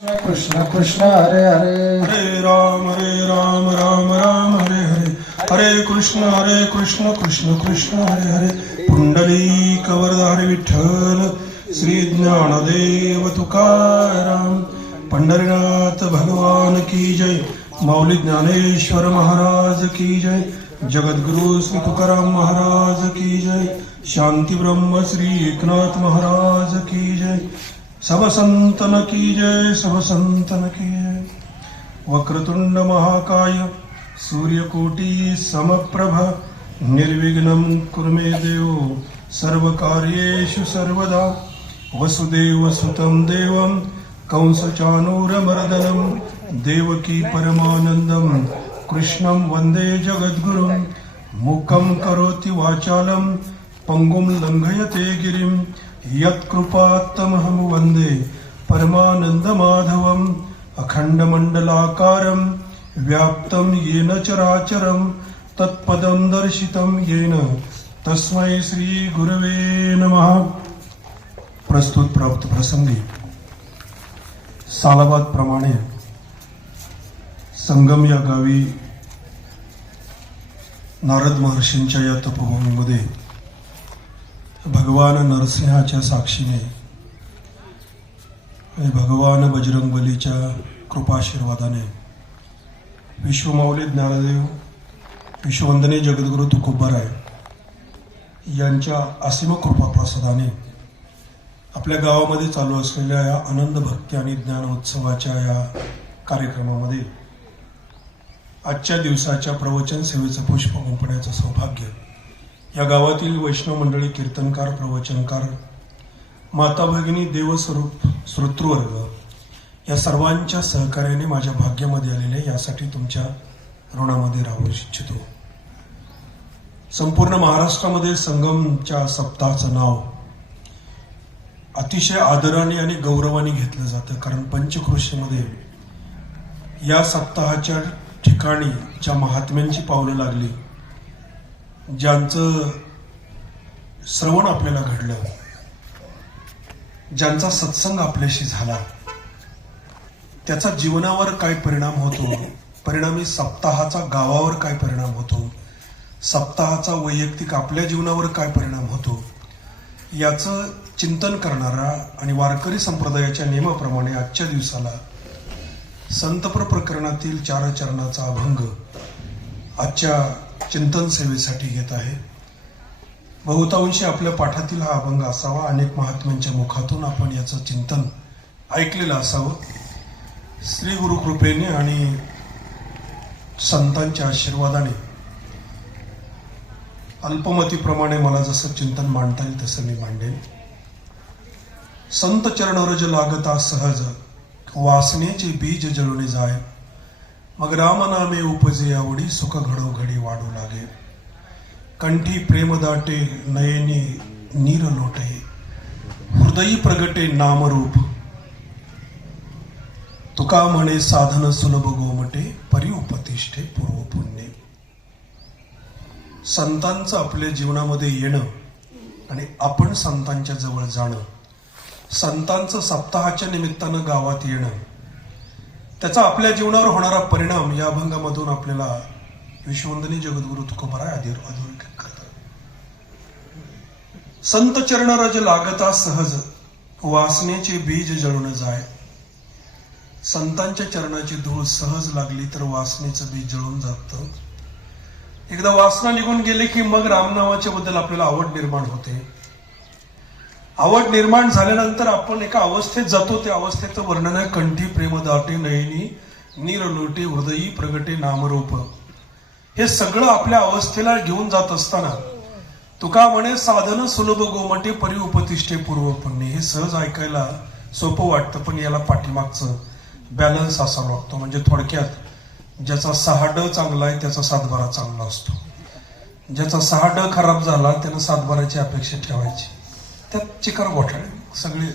कृष्ण कृष्ण हरे हरे हरे राम राम राम हरे हरे हरे कृष्ण कृष्ण कृष्ण हरे हरे पुंडलिक वरदारी विठ्ठल श्री ज्ञानदेव तुकाराम पंढरीनाथ भगवान की जय माऊली ज्ञानेश्वर महाराज की जय जगद्गुरु श्री तुकाराम महाराज की जय शांती ब्रह्म श्री एकनाथ महाराज की जय सब संतन की जय सब संतन की जय वक्रतुंड महाकाय सूर्यकोटि समप्रभ निर्विघ्नं कुरु मे देव सर्वकार्येषु सर्वदा वसुदेव सुतं देवं कंसचाणूरमर्दनं देवकी परमानन्दं कृष्णं वन्दे जगद्गुरुं मूकं करोति वाचालं पंगुं लंघयते गिरिं यत्कृपात्तमहं वन्दे परमानन्दमाधवम् अखण्डमण्डलाकारं व्याप्तं येन चराचरं तत्पदं दर्शितं येन तस्मै श्री गुरवे नमः. प्रस्तुत प्राप्त प्रसंगी सालाबाद प्रमाणे संगम या गावी नारद महर्षींच्या या तपोभूमीमध्ये भगवान नरसिंहाच्या साक्षीने आणि भगवान बजरंगबलीच्या कृपाशीर्वादाने विश्वमाऊली ज्ञानदेव विश्ववंदनीय जगद्गुरु तुकोबाराय यांच्या असीम कृपा प्रसादाने आपल्या गावामध्ये चालू असलेल्या या आनंद भक्ती आणि ज्ञान उत्सवाच्या या कार्यक्रमामध्ये आजच्या दिवसाच्या प्रवचन सेवेचं पुष्प गुंफण्याचं सौभाग्य या गावातील वैष्णव मंडळी, कीर्तनकार, प्रवचनकार, माता भगिनी, देवस्वरूप श्रोतृवर्ग या सर्वांच्या सहकार्याने माझ्या भाग्यामध्ये आलेले, यासाठी तुमच्या ऋणामध्ये राहू इच्छितो. संपूर्ण महाराष्ट्रामध्ये संगमच्या सप्ताहाचं नाव अतिशय आदराने आणि गौरवाने घेतलं जातं, कारण पंचक्रोशीमध्ये या सप्ताहाच्या ठिकाणी ज्या महात्म्यांची पावलं लागली, ज्यांचं श्रवण आपल्याला घडलं, ज्यांचा सत्संग आपल्याशी झाला, त्याचा जीवनावर काय परिणाम होतो, परिणामी सप्ताहाचा गावावर काय परिणाम होतो, सप्ताहाचा वैयक्तिक आपल्या जीवनावर काय परिणाम होतो, याचं चिंतन करणारा आणि वारकरी संप्रदायाच्या नियमाप्रमाणे आजच्या दिवसाला संतपर प्रकरणातील 4 चरणाचा अभंग आजच्या चिंतन सेवेसाठी घेत आहे. बहुतांशी आपल्या पाठातील हा अभंग असावा, अनेक महात्म्यांच्या मुखातून आपण याचं चिंतन ऐकलेलं असावं. श्री गुरु कृपेने आणि संतांच्या आशीर्वादाने अल्पमतीप्रमाणे मला जसं चिंतन मांडता येईल तसं मी मांडेन. संत चरणरज लागता सहज वासनेचे बीज जळून जाय, मग रामनामे उपजे आवडी सुख घडोघडी वाढू लागे. कंठी प्रेम दाटे नयनी नीर लोटे, हृदयी प्रगटे नामरूप. तुका म्हणे साधन सुलभ गोमटे, परी उपतिष्ठे पूर्व पुण्य. संतांचं आपल्या जीवनामध्ये येणं आणि आपण संतांच्या जवळ जाणं, संतांचं सप्ताहाच्या निमित्तानं गावात येणं, त्याचा आपल्या जीवनावर होणारा परिणाम या अभंगामधून आपल्याला विश्ववंदनीय जगद्गुरु तुकोबाराय अधोरेखित करतात. संत चरणरज लागता सहज वासनेचे बीज जळून जाय. संतांच्या चरणाची धूळ सहज लागली तर वासनेचं बीज जळून जातं. एकदा वासना निघून गेले की मग रामनामाच्या बद्दल आपल्याला आवड निर्माण होते. आवड निर्माण झाल्यानंतर आपण एका अवस्थेत जातो, त्या अवस्थेचं वर्णन आहे कंठी प्रेम दाटे नयनी नीर लोटे, हृदयी प्रगटे नामरूप. हे सगळं आपल्या अवस्थेला घेऊन जात असताना तुका म्हणे साधन सुलभ गोमटे, परी उपतिष्ठे पूर्व पुण्य. हे सहज ऐकायला सोपं वाटतं, पण याला पाठीमागचं बॅलन्स असावा लागतो. म्हणजे थोडक्यात ज्याचा 6ड चांगला आहे त्याचा 7-12 चांगला असतो. ज्याचा 6ड खराब झाला त्यानं 7-12ची अपेक्षा ठेवायची. त्यात चिकर घोटाळे सगळे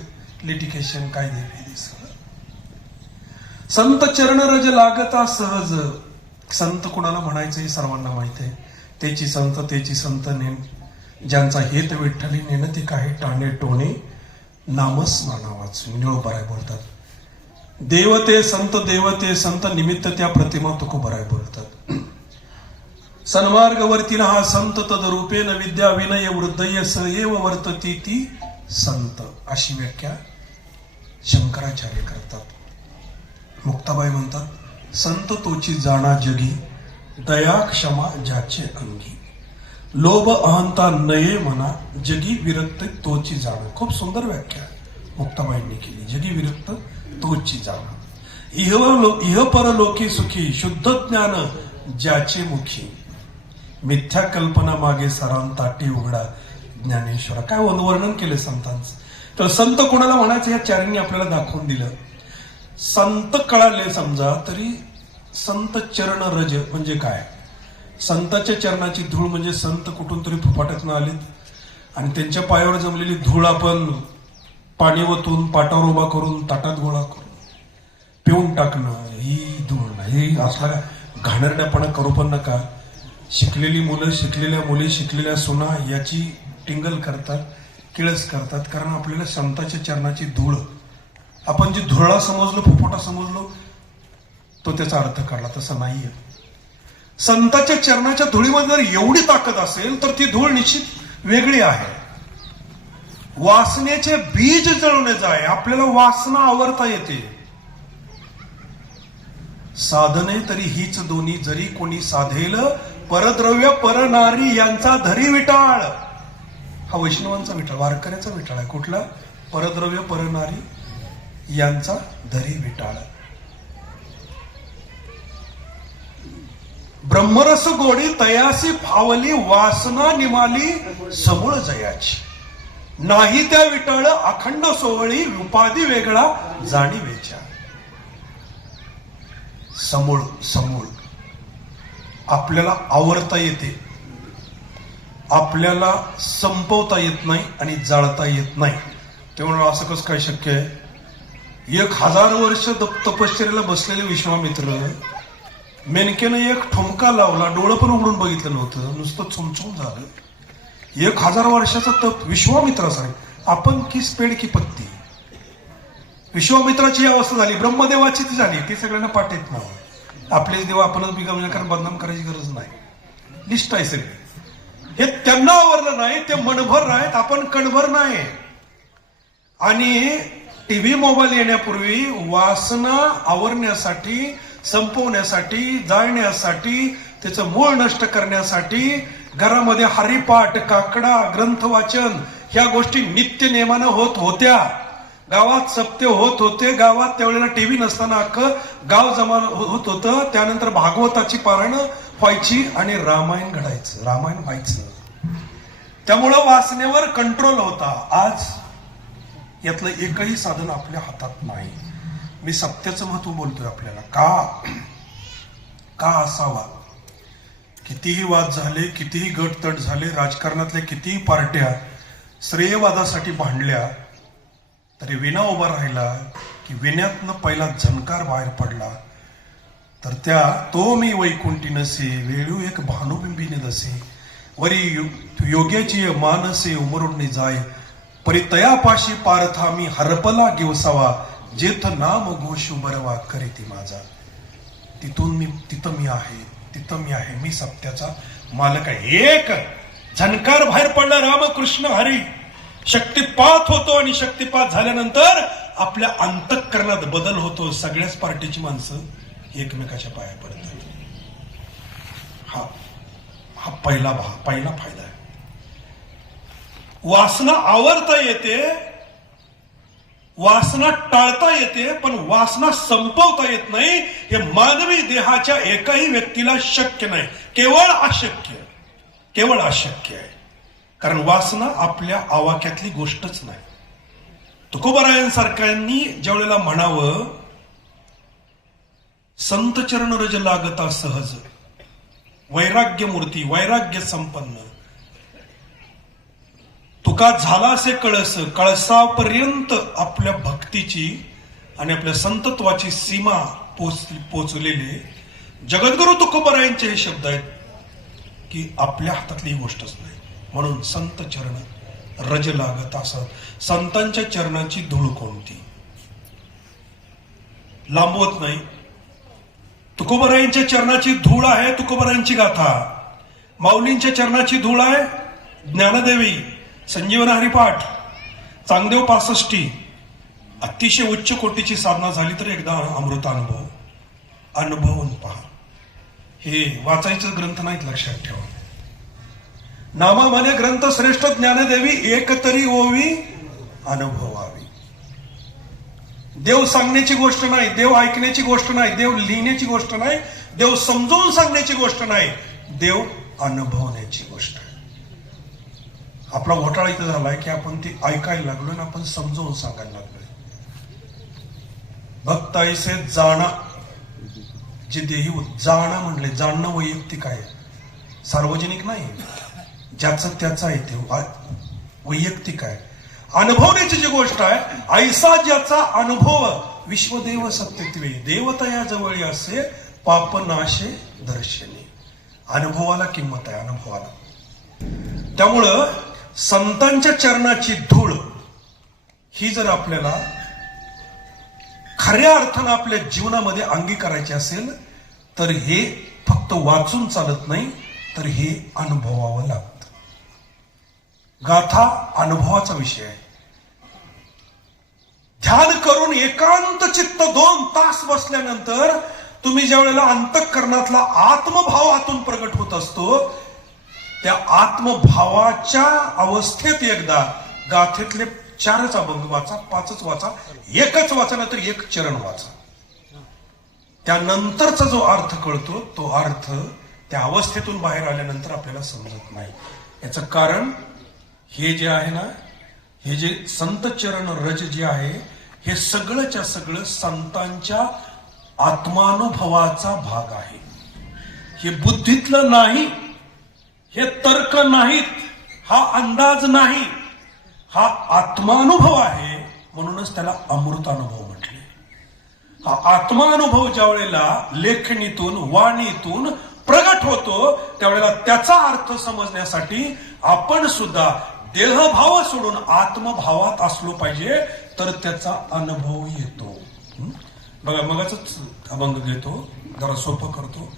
लिटिकेशन कायदे सगळं. संत चरणरज लागता सहज. संत कुणाला म्हणायचं हे सर्वांना माहित आहे. तेची संत नेन, ज्यांचा हेत विठ्ठली नेन ते काही टाणे टोणे नामस्मरणा वाचून. निळोबाराय बोलतात, देवते संत निमित्त त्या प्रतिमा तुकोबराय बोलतात. सन्मार्गवर्तीन हा संत तदरूपेन विद्या विनय वृद्धय सएव वर्तती ती संत, अशी व्याख्या शंकराचार्य करतात. मुक्ताबाई म्हणतात संत तोची जाणा जगी, दया क्षमा ज्याचे अंगी, लोभ अहंता नये म्हणा, जगी विरक्त तोची जाण. खूप सुंदर व्याख्या मुक्ताबाईंनी केली. जगी विरक्त तोची जाण, इह परलोकी सुखी, शुद्ध ज्ञान ज्याचे मुखी, मिथ्या कल्पना मागे सरांताटी उघडा ज्ञानेश्वरा. काय वर्णन केले संतांचं. तर संत कोणाला म्हणायचं या चारींनी आपल्याला दाखवून दिलं. संत कळाले समजा तरी संत चरण रज म्हणजे काय. संतांच्या चरणाची धूळ म्हणजे संत कुठून तरी फुफाट्यातून आलेत आणि त्यांच्या पायावर जमलेली धूळ आपण पाणी ओतून पाटावर उभा करून ताटात गोळा करून पिऊन टाकणं, ही धूळ नाही. असला घाणेरड्यापणा करू पण नका. शिकलेली मुलं, शिकलेल्या मुली, शिकलेल्या सुना याची टिंगल करतात, किळस करतात. कारण आपल्याला संतांच्या चरणाची धूळ, आपण जी धुळा समजलो, फुफाटा समजलो, तो त्याचा अर्थ काढला. तसं नाहीये. संतांच्या चरणाच्या धुळीमध्ये जर एवढी ताकद असेल तर ती धूळ निश्चित वेगळी आहे. वासनेचे बीज जळून जाय, आपल्याला वासना आवरता येते. साधने तरी हीच दोन्ही, जरी कोणी साधेल परद्रव्य परनारी यांचा धरी विटाळ. हा वैष्णवांचा विटाळ, वारकऱ्याचा विटाळ आहे. कुठला? परद्रव्य परनारी यांचा धरी विटाळ. ब्रह्मरस गोडी तयासी फावली, वासना निमाली समूळ जयाची, नाही त्या विटाळ अखंड सोवळी, उपाधी वेगळा जाणीवेच्या. समूळ समूळ आपल्याला आवरता येते, आपल्याला संपवता येत नाही आणि जाळता येत नाही. तेव्हा असं कसं काय शक्य आहे. 1000 वर्ष तपश्चर्याला बसलेले विश्वामित्र मेनकेनं एक ठुमका लावला, डोळं पण उघडून बघितलं नव्हतं, नुसतं चुमचुम झालं. 1000 वर्षाचा तप विश्वामित्रासाठी. आपण की स्पेड की पत्ती. विश्वामित्राची अवस्था झाली, ब्रह्मदेवाची ती झाली. ती सगळ्यांना पाठ येत नाही. आपलेच देव आपणच बिघडवलं, कारण बदनाम करायची गरज नाही. लिस्ट आहे सगळी. हे त्यांना आवरलं नाही, ते मनभर नाहीत, आपण कणभर नाही. आणि टीव्ही मोबाईल येण्यापूर्वी वासना आवरण्यासाठी, संपवण्यासाठी, जाळण्यासाठी, त्याचं मूळ नष्ट करण्यासाठी घरामध्ये हरिपाठ, काकडा, ग्रंथ वाचन ह्या गोष्टी नित्य नेमानं होत होत्या. गावात सप्ते होत होते. गावात त्यावेळेला टीव्ही नसताना अख्खं गाव जमा होत होतं. त्यानंतर भागवताची पारायण व्हायची आणि रामायण घडायचं, रामायण व्हायचं. त्यामुळं वासनेवर कंट्रोल होता. आज यातलं एकही साधन आपल्या हातात नाही. मी सत्याचं महत्व बोलतोय आपल्याला. का असावा. कितीही वाद झाले, कितीही गटतट झाले, राजकारणातल्या कितीही पार्ट्या श्रेयवादासाठी भांडल्या, तरी विना उभा राहिला की विण्यातनं पहिला झणकार बाहेर पडला तर त्या तो मी वैकुंठी नसे, वेळू एक भानुबिंबीने दसे, वरी योग्याची मानसे उमरून जाय, परितयापाशी पारथा मी हरपला गिवसावा, जेथ नाम घोष बरवा करीती माझा. तिथं मी आहे, तिथं मी आहे, मी सत्याचा मालक आहे. एक झणकार बाहेर पडला रामकृष्ण हरी. शक्तिपात होतो आणि शक्तिपात झाल्यानंतर आपल्या अंतःकरणात बदल होतो. सगळ्याच पार्टीची माणसं एकमेकाच्या पाया पडतात. हा पहिला फायदा आहे. वासना आवरता येते, वासना टाळता येते, पण वासना संपवता येत नाही. हे मानवी देहाच्या एकाही व्यक्तीला शक्य नाही. केवळ अशक्य आहे. कारण वासना आपल्या आवाक्यातली गोष्टच नाही. तुकोबारायांसारख्यांनी ज्या वेळेला म्हणावं, संत चरण रज लागता सहज, वैराग्य मूर्ती, वैराग्य संपन्न, तुका झाला असे कळस, कळसापर्यंत आपल्या भक्तीची आणि आपल्या संतत्वाची सीमा पोचलेले जगद्गुरु तुकोबारायांचे हे शब्द आहेत की आपल्या हातातली ही गोष्टच नाही. म्हणून संत चरण रज लागत असत. संतांच्या चरणाची धूळ कोणती. लांबवत नाही. तुकोबरायांच्या चरणाची धूळ आहे तुकोबरायांची गाथा. माऊलींच्या चरणाची धूळ आहे ज्ञानदेवी, संजीवन हरिपाठ, चांगदेव 65. अतिशय उच्च कोटीची साधना झाली तर एकदा अमृत अनुभवून पहा. हे वाचायचं ग्रंथ नाहीत, लक्षात ठेवा. नामा म्हणे ग्रंथ श्रेष्ठ ज्ञानदेवी, एक तरी ओवी अनुभवावी. देव सांगण्याची गोष्ट नाही, देव ऐकण्याची गोष्ट नाही, देव लिहिण्याची गोष्ट नाही, देव समजावून सांगण्याची गोष्ट नाही, देव अनुभवण्याची गोष्ट आहे. आपला घोटाळा इथं झालाय की आपण ते ऐकायला लागलो आणि आपण समजावून सांगायला लागलोय. भक्त ऐसे जाणा जे देही जाणा म्हणले, जाणणं वैयक्तिक आहे, सार्वजनिक नाही. ज्याचं त्याचं आहे ते वैयक्तिक आहे. अनुभवण्याची जी गोष्ट आहे, ऐसा ज्याचा अनुभव विश्वदेव सत्यत्वे, देवता या जवळ असे पाप नाशे दर्शने. अनुभवाला किंमत आहे, अनुभवाला. त्यामुळं संतांच्या चरणाची धूळ ही जर आपल्याला खऱ्या अर्थानं आपल्या जीवनामध्ये अंगीकारायची असेल तर हे फक्त वाचून चालत नाही, तर हे अनुभवावं लागतं. गाथा अनुभवाचा विषय आहे. ध्यान करून एकांत चित्त 2 तास बसल्यानंतर तुम्ही ज्या वेळेला अंतःकरणातला आत्मभाव आतून प्रगट होत असतो, त्या आत्मभावाच्या अवस्थेत एकदा गाथेतले 4च अभंग वाचा, 5च वाचा, 1च वाचा, नंतर 1 चरण वाचा. त्यानंतरचा जो अर्थ कळतो तो अर्थ त्या अवस्थेतून बाहेर आल्यानंतर आपल्याला समजत नाही. याचं कारण हे जे आहे ना, हे जे संत चरण रज जे आहे, हे सगळंच्या सगळं संतांच्या आत्मानुभवाचा भाग आहे. हे बुद्धीतलं नाही, हे तर्क नाहीत, हा अंदाज नाही, हा आत्मानुभव आहे. म्हणूनच त्याला अमृतानुभव म्हटले. हा आत्मानुभव ज्या वेळेला लेखणीतून वाणीतून प्रगट होतो त्यावेळेला त्याचा अर्थ समजण्यासाठी आपण सुद्धा देहभाव सोडून आत्मभावात असलो पाहिजे, तर त्याचा अनुभव येतो. बघा, मगाच अभंग घेतो, जरा सोपं करतो.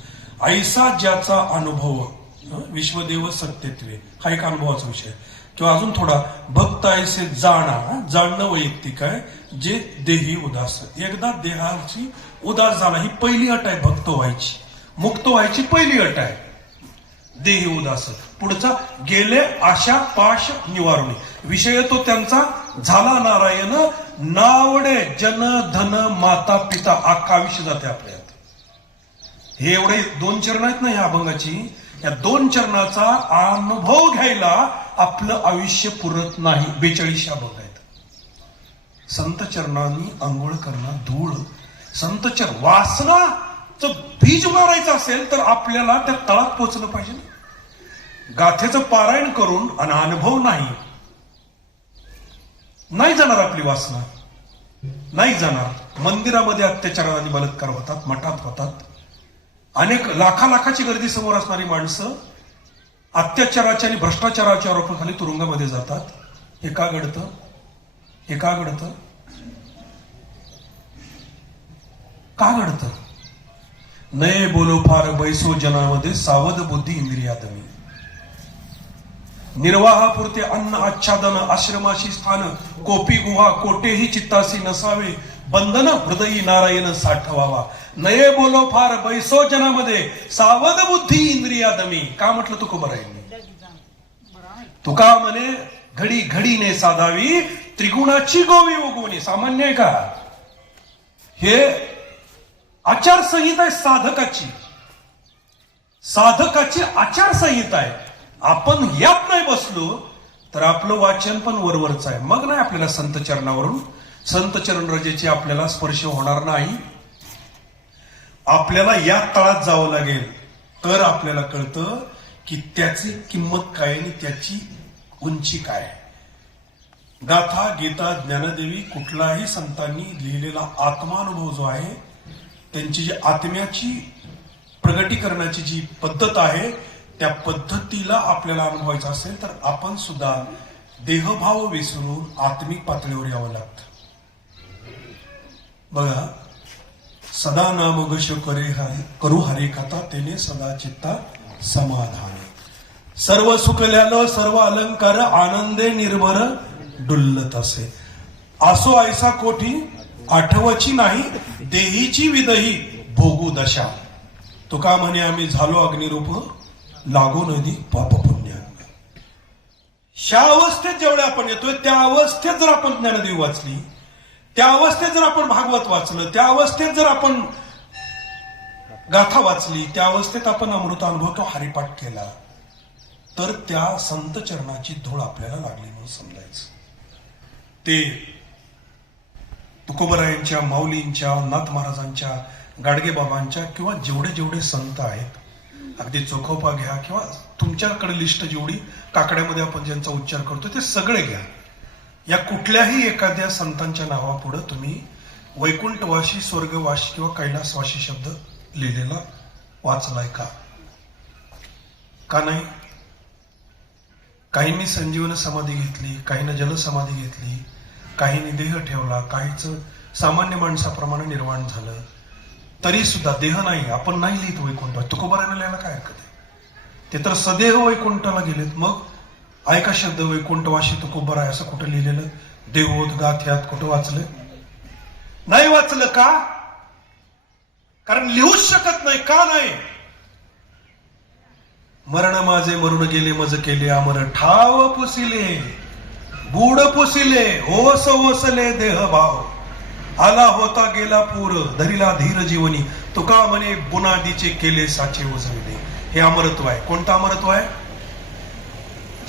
ऐसा ज्याचा अनुभव विश्वदेव सत्यत्वे, हा एक अनुभवाचा विषय. किंवा अजून थोडा, भक्त ऐसे जाणणं वैयक्तिक आहे, जे देही उदास. एकदा देहाची उदास झाला, ही पहिली अट आहे भक्त व्हायची. मुक्त व्हायची पहिली अट आहे देही उदास. पुढचा, गेले आशा पाश निवारणे. विषय तो त्यांचा झाला नारायण, नावडे जन धन माता पिता. अख्खा आयुष्य जाते आपल्यात. हे एवढे 2 चरण आहेत ना ह्या अभंगाची, या 2 चरणाचा अनुभव घ्यायला आपलं आयुष्य पुरत नाही. 42 अभंग आहेत. संत चरणांनी आंघोळ करणं, धूळ, संत चरण वासनाचं बीज मारायचं असेल तर आपल्याला त्या तळात पोचलं पाहिजे. गाथेचं पारायण करून आणि अनुभव नाही जाणार आपली वासना, नाही जाणार. मंदिरामध्ये अत्याचार आणि बलात्कार होतात, मठात होतात. अनेक लाखाची गर्दी समोर असणारी माणसं अत्याचाराच्या आणि भ्रष्टाचाराच्या आरोपाखाली तुरुंगामध्ये जातात. हे का घडतं? का घडतं? नये बोलो फार बैसो जनामध्ये, सावध बुद्धी इंद्रिया दमी. निर्वाहापुरते अन्न आच्छादन, आश्रमाशी स्थान, कोपी गुहा कोठेही चित्तासी नसावे, बंधन हृदयी नारायण साठवावा. नये बोलो फार बैसो जनामध्ये, सावध बुद्धी इंद्रिया दमी. का म्हटलं तुकोबरायांनी? तुका म्हणे घडी घडीने साधावी, त्रिगुणाची गोवी उगवणे. सामान्य आहे का? हे आचारसंहिता आहे साधकाची आचारसंहिता आहे. आपण यात नाही बसलो तर आपलं वाचन पण वरवरच आहे. मग नाही आपल्याला संत चरणावरून, संत चरण रजेची आपल्याला स्पर्श होणार नाही. आपल्याला या तळात जावं लागेल तर आपल्याला कळतं की त्याची किंमत काय आणि त्याची उंची काय. गाथा, गीता, ज्ञानदेवी, कुठलाही संतांनी लिहिलेला आत्मानुभव जो आहे, त्यांची जी आत्म्याची प्रगटीकरणाची जी पद्धत आहे, त्या पद्धतीला आपल्याला अनुभवायचं असेल तर आपण सुद्धा देहभाव विसरून आत्मिक पातळीवर यावं लागतं. बघा, सदा नाम गश करे करू हरी कथा तेने सदा चित्ता समाधान. सर्व सुकल्यालं सर्व अलंकार आनंदे निर्भर डुल्लत असे. असो ऐसा कोठी आठवची नाही देहीची विदही भोगू दशा. तुका म्हणे आम्ही झालो अग्निरूप लागो नदी पाप पुण्य. ह्या अवस्थेत जेवढे आपण येतोय त्या अवस्थेत जर आपण ज्ञानदेव वाचली, त्या अवस्थेत जर आपण भागवत वाचलं, त्या अवस्थेत जर आपण गाथा वाचली, त्या अवस्थेत आपण अमृत अनुभव तो हरिपाठ केला, तर त्या संत चरणाची धूळ आपल्याला लागली म्हणून समजायचं. ते तुकोबरायांच्या, माऊलींच्या, नाथ महाराजांच्या, गाडगेबाबांच्या किंवा जेवढे जेवढे संत आहेत, अगदी चोखोपा घ्या किंवा तुमच्याकडे लिस्ट जेवढी काकड्यामध्ये आपण ज्यांचा उच्चार करतो ते सगळे घ्या. या कुठल्याही एखाद्या संतांच्या नावापुढे तुम्ही वैकुंठवासी, स्वर्गवासी किंवा कैलासवासी शब्द लिहिलेला वाचलाय का? का नाही? काहींनी संजीवन समाधी घेतली, काहींनी जलसमाधी घेतली, काहींनी देह ठेवला, काहीच सामान्य माणसाप्रमाणे निर्वाण झालं. तरी सुद्धा देह नाही, आपण नाही लिहित वैकुंठ. तुकोबाराने लिहायला काय हरकत आहे? ते तर सदेह वैकुंठाला गेलेत. मग ऐका शब्द वैकुंठवाशी तुकोबार आहे असं कुठं लिहिलेलं? देहोद्गात ह्यात कुठं वाचलं? नाही वाचलं. का? कारण लिहूच शकत नाही. का नाही? मरण माझे मरून गेले मज केले अमर ठाव पुसिले बूड पुसिले ओस ओसले देह भाव आला होता गेला पूर धरिला धीर जीवनी तुका म्हणे बुनादीचे केले साचे उजविले. हे अमरत्व आहे. कोणतं अमरत्व आहे?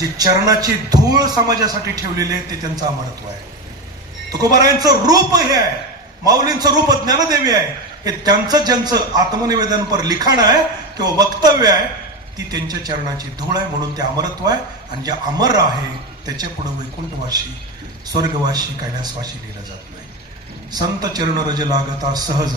जे चरणाची धूळ समाजासाठी ठेवलेले ते त्यांचं अमरत्व आहे. तुकोबारायांचं रूप हे आहे, माऊलींचं रूप ज्ञानदेवी आहे. हे त्यांचं ज्यांचं आत्मनिवेदनपर लिखाण आहे किंवा वक्तव्य आहे ती त्यांच्या चरणाची धूळ आहे म्हणून ते अमरत्व आहे. आणि जे अमर आहे त्याच्या पुढे वैकुंठवाशी, स्वर्गवासी, कैलासवासी लिहिलं जात नाही. संत चरण रज लागता सहज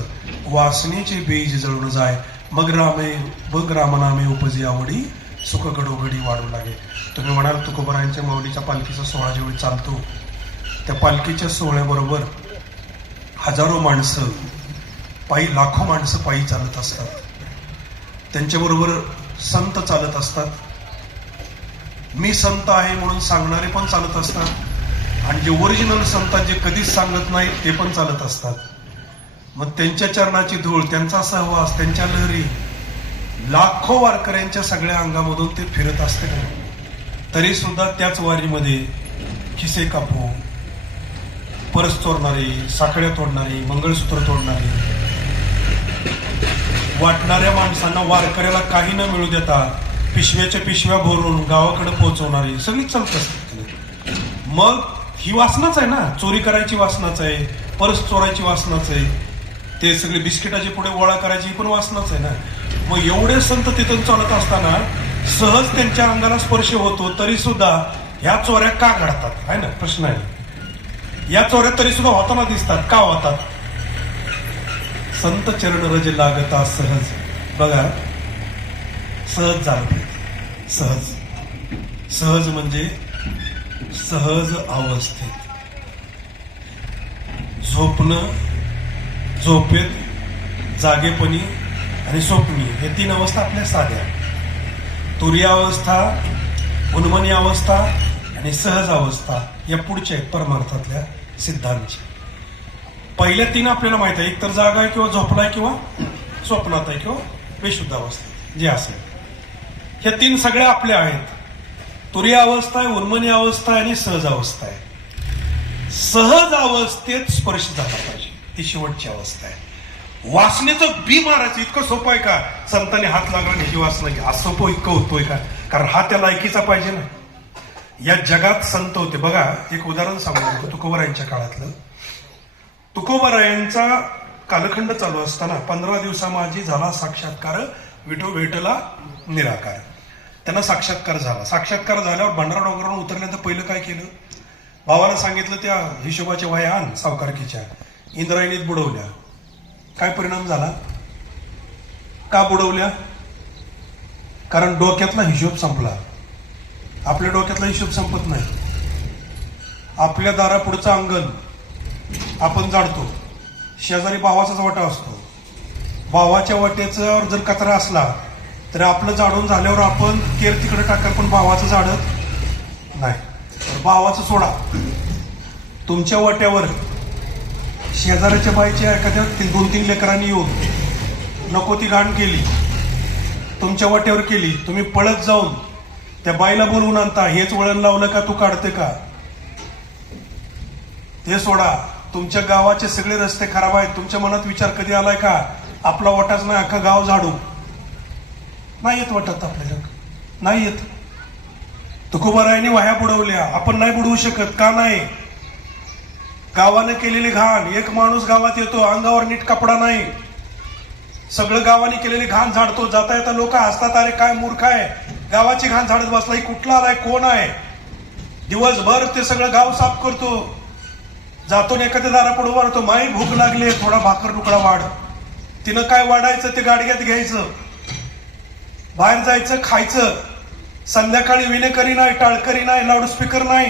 वासनेचे बीज जळून जाय मग रामनामे उपजी आवडी सुख गडोगडी वाढू लागे. तुम्ही म्हणाल तुकोबारायांच्या माऊलीच्या पालखीचा सोहळा जेवढी चालतो त्या पालखीच्या सोहळ्याबरोबर हजारो माणसं पायी, लाखो माणसं पायी चालत असतात. त्यांच्याबरोबर संत चालत असतात. मी संत आहे म्हणून सांगणारे पण चालत असतात आणि जे ओरिजिनल संत जे कधीच सांगत नाही ते पण चालत असतात. मग त्यांच्या चरणाची धूळ, त्यांचा सहवास, त्यांच्या लहरी लाखो वारकऱ्यांच्या सगळ्या अंगामधून ते फिरत असते का? तरी सुद्धा त्याच वारीमध्ये खिसे कापू, परस चोरणारी, साखळ्या तोडणारी, मंगळसूत्र तोडणारी, वाटणाऱ्या माणसांना वारकऱ्याला काही न मिळू देता पिशव्याच्या पिशव्या भरून गावाकडे पोहोचवणारी सगळी चालत असते. मग ही वासनाच आहे ना, चोरी करायची वासनाच आहे, परस चोरायची वासनाच आहे, ते सगळे बिस्किटाचे पुढे गोळा करायची पण वासनाच आहे ना. मग एवढे संत तिथून चालत असताना सहज त्यांच्या अंगाला स्पर्श होतो तरी सुद्धा ह्या चोऱ्या का घडतात आहे ना प्रश्न आहे. या चोऱ्या तरी सुद्धा होताना दिसतात. का होतात? संत चरण रज लागता सहज. बघा, सहज झालं पाहिजे. सहज, सहज म्हणजे सहज अवस्थेत झोपणं, झोपेत, जागेपणी आणि स्वप्नी हे तीन अवस्था आपल्या साध्या. तुरीय अवस्था, उन्मनी अवस्था आणि सहज अवस्था या पुढच्या आहेत परमार्थातल्या सिद्धांची. पहिल्या तीन आपल्याला माहित आहे, एक तर जागा आहे किंवा झोपलाय किंवा स्वप्नात आहे किंवा बेशुद्ध अवस्था जे असेल. ह्या तीन सगळ्या आपल्या आहेत. तुरीय अवस्था आहे, उन्मनी अवस्था आहे आणि सहज अवस्था आहे. सहज अवस्थेत स्पर्श झाला पाहिजे, ती शेवटची अवस्था आहे. वासनेचं बी मारायचं इतकं सोपं आहे का? संतांनी हात लागला आणि ही वासना घ्या असं सोपं इतकं होतोय का? कारण हा त्या लायकीचा पाहिजे ना. या जगात संत होते. बघा, एक उदाहरण सांगतो तुकोबारायांच्या काळातलं. तुकोबारायांचा कालखंड चालू असताना 15 दिवसामाझी झाला साक्षात्कार विठो भेटला निराकार. त्यांना साक्षात्कार झाला. साक्षात्कार झाल्यावर भंडारा डोंगरावरून उतरल्यानंतर पहिलं काय केलं? भावाला सांगितलं त्या हिशोबाच्या वह्या आण सावकारकीच्या. इंद्रायणीत बुडवल्या. काय परिणाम झाला? का बुडवल्या? कारण डोक्यातला हिशोब संपला. आपल्या डोक्यातला हिशोब संपत नाही. आपल्या दारापुढचं अंगण आपण जाणतो, शेजारी भावाचाच वाटा असतो, भावाच्या वाट्याचा जर कचरा असला तर आपलं जाणून झाल्यावर आपण केर तिकडे टाकाल, पण भावाचं झाडत नाही. तर भावाचं सोडा. तुमच्या वाट्यावर शेजाऱ्याच्या बाईच्या एखाद्या 2-3 लेकरांनी येऊन नको ती घाण केली, तुमच्या वाट्यावर केली, तुम्ही पळत जाऊन त्या बाईला बोलवून आणता, हेच वळण लावलं का, तू काढते का? ते सोडा. तुमच्या गावाचे सगळे रस्ते खराब आहेत. तुमच्या मनात विचार कधी आलाय का आपला वाटाच नाही अख्खा गाव झाडू? नाही येत वाटत आपल्याला, नाही येत. तुकोबारायांनी वाह्या बुडवल्या, आपण नाही बुडवू शकत. का नाही? गावाने केलेली घाण. एक माणूस गावात येतो, अंगावर नीट कपडा नाही, सगळं गावाने केलेली घाण झाडतो. जाता येता लोक हसतात, अरे काय मूर्ख आहे, गावाची घाण झाडत बसला, ही कुठला आलाय, कोण आहे? दिवसभर ते सगळं गाव साफ करतो. जातो एखाद्या दारापुढे वाढतो, माई भूक लागली, थोडा भाकर तुकडा वाढ. तिनं काय वाढायचं ते गाडग्यात घ्यायचं, बाहेर जायचं, खायचं. संध्याकाळी विनेकरी नाही, टाळकरी नाही, लाऊडस्पीकर नाही.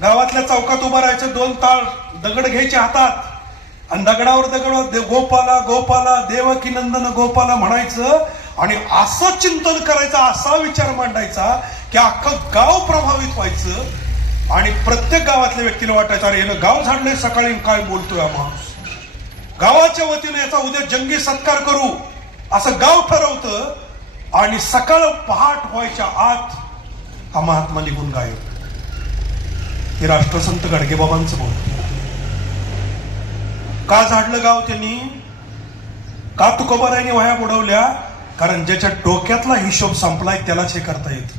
गावातल्या चौकात उभं राहायचं, 2 ताळ दगड घ्यायचे हातात आणि दगडावर दगड गोपाला गोपाला देवकी नंदन गोपाला म्हणायचं आणि असं चिंतन करायचं, असा विचार मांडायचा की अख्खं गाव प्रभावित व्हायचं आणि प्रत्येक गावातल्या व्यक्तीला वाटायचं, अरे यानं गाव झाडलंय सकाळी, काय बोलतोय हा माणूस. गावाच्या वतीने याचा उद्या जंगी सत्कार करू असं गाव ठरवतं आणि सकाळ पहाट व्हायच्या आत हा महात्मा निघून गायब. हे राष्ट्रसंत गाडगेबाबांचं बोलतो. का झाडलं गाव त्यांनी? का तुकोबारायांनी वाह्या बुडवल्या? कारण ज्याच्या डोक्यातला हिशोब संपलाय त्यालाच हे करता येत.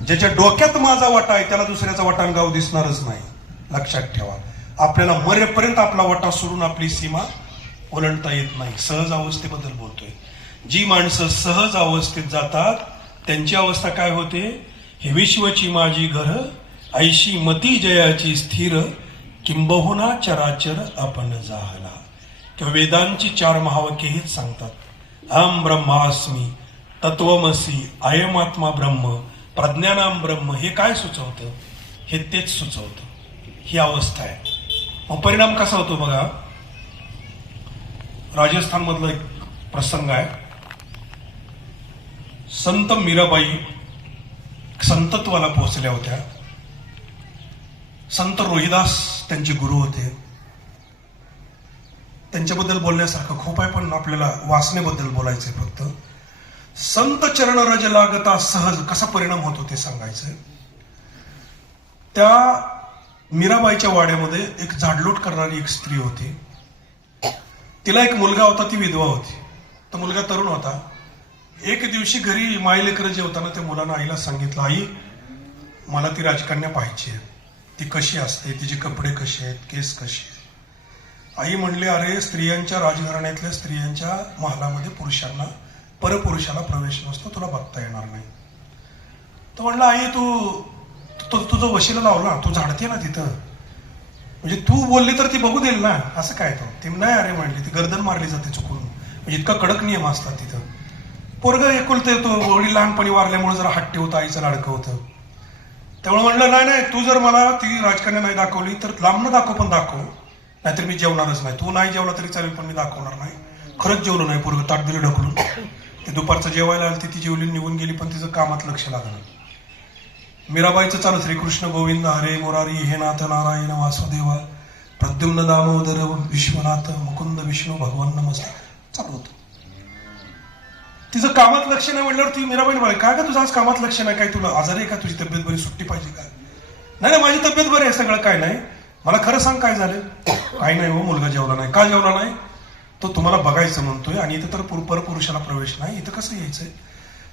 ज्याच्या डोक्यात माझा वाटा आहे त्याला दुसऱ्याचा वाटा गाव दिसणारच नाही. लक्षात ठेवा, आपल्याला मरेपर्यंत आपला वाटा सोडून आपली सीमा ओलांडता येत नाही. सहज अवस्थेबद्दल बोलतोय. जी माणसं सहज अवस्थेत जातात त्यांची अवस्था काय होते? हे विश्वची माझी घर, ऐशी मती जयाची स्थिर, किंबहुना चराचर आपण जाहला. किंवा वेदांची 4 महावाक्य हेच सांगतात. अहम ब्रह्मास्मी, तत्वमसी, अयमात्मा ब्रह्म, प्रज्ञानाम ब्रह्म. हे काय सुचवतं? हे तेच सुचवतं. ही अवस्था आहे. मग परिणाम कसा होतो बघा. राजस्थान मधला एक प्रसंग आहे. संत मीराबाई संतत्वाला पोहोचल्या होत्या. संत रोहिदास त्यांचे गुरु होते. त्यांच्याबद्दल बोलण्यासारखं खूप आहे, पण आपल्याला वासनेबद्दल बोलायचंय फक्त. संत चरण रज लागता सहज कसा परिणाम होतो ते सांगायचंय. त्या मीराबाईच्या वाड्यामध्ये एक झाडलोट करणारी एक स्त्री होती. तिला एक मुलगा होता, ती विधवा होती. तो मुलगा तरुण होता. एक दिवशी घरी माई लेकरं जेवताना त्या मुलानं आईला सांगितलं, आई मला ती राजकन्या पाहिजे, ती कशी असते, तिचे कपडे कसे आहेत, केस कसे. आई म्हणले, अरे स्त्रियांच्या राजघराण्यातल्या स्त्रियांच्या महालामध्ये पुरुषांना परपुरुषाला प्रवेश नसतो, तुला बघता येणार नाही. तो म्हणला, आई तू तुझं वशीला लावला, तू झाडते ना तिथं, म्हणजे तू बोलली तर ती बघू देईल ना, असं काय? तो ती नाही अरे म्हणली, ती गर्दन मारली जाते चुकून, म्हणजे इतका कडक नियम असतात तिथं. पोरग एकुलते, तो वडील लहानपणी वारल्यामुळे जरा हट्टी होतं, आईचं लाडकं होतं. त्यामुळे म्हणलं, नाही तू जर मला ती राजकन्या नाही दाखवली तर लांबनं दाखव, पण दाखव, नाहीतर मी जेवणारच नाही. तू नाही जेवला तरी चालेल, पण मी दाखवणार नाही. खरंच जेवलो नाही पोरग, ताट दिलं ढकलून. ते दुपारचं जेवायला आली, ती जेवली निघून गेली, पण तिचं कामात लक्ष लागलं. मीराबाईचं चालू, श्रीकृष्ण गोविंद हरे मुरारी हे नाथ नारायण वासुदेवा प्रद्युम्न दामोदर विश्वनाथ मुकुंद विष्णू भगवान नमस्ते चालू होतं. तिचं कामात लक्ष नाही म्हटल्यावर ती मीराबाई म्हणाली, काय का तुझं आज कामात लक्ष नाही, काय तुला आजारी आहे का, तुझी तब्येत बरी, सुट्टी पाहिजे का? नाही माझी तब्येत बरी आहे, सगळं काय नाही. मला खरं सांग काय झालं? काय नाही हो, मुलगा जेवला नाही. का जेवला नाही? तो तुम्हाला बघायचं म्हणतोय आणि इथं तर परपुरुषाला प्रवेश नाही, इथं कसं यायचंय?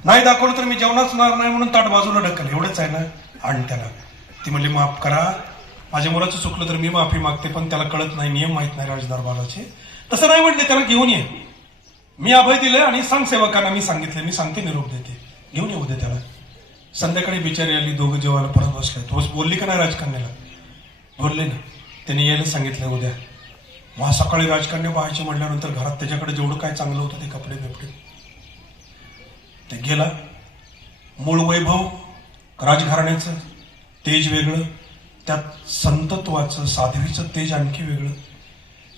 नाही दाखवलं तर मी जेवणाच होणार नाही म्हणून ताट बाजूला ढकल, एवढंच आहे ना. आणि त्याला ती म्हणली, माफ करा, माझ्या मुलाचं चुकलं तर मी माफी मागते, पण त्याला कळत नाही, नियम माहित नाही राजदरबाराचे. तसं नाही म्हटले, त्याला घेऊन ये. मी अभय दिले आणि सांग सेवकांना मी सांगितले, मी सांगते, निरोप देते, घेऊन येऊ दे त्याला. संध्याकाळी बिचारी आली, दोघं जेवायला परत बसले. तो बोलली का नाही राजकन्याला? बोलले ना. त्याने यायला सांगितलं उद्या. मग सकाळी राजकन्या पाहायची म्हटल्यानंतर घरात त्याच्याकडे जेवढं काय चांगलं होतं ते कपडे बिपडे ते गेला. मूळ वैभव राजघराण्याचं तेज वेगळं, त्यात संतत्वाचं साध्वीचं तेज आणखी वेगळं.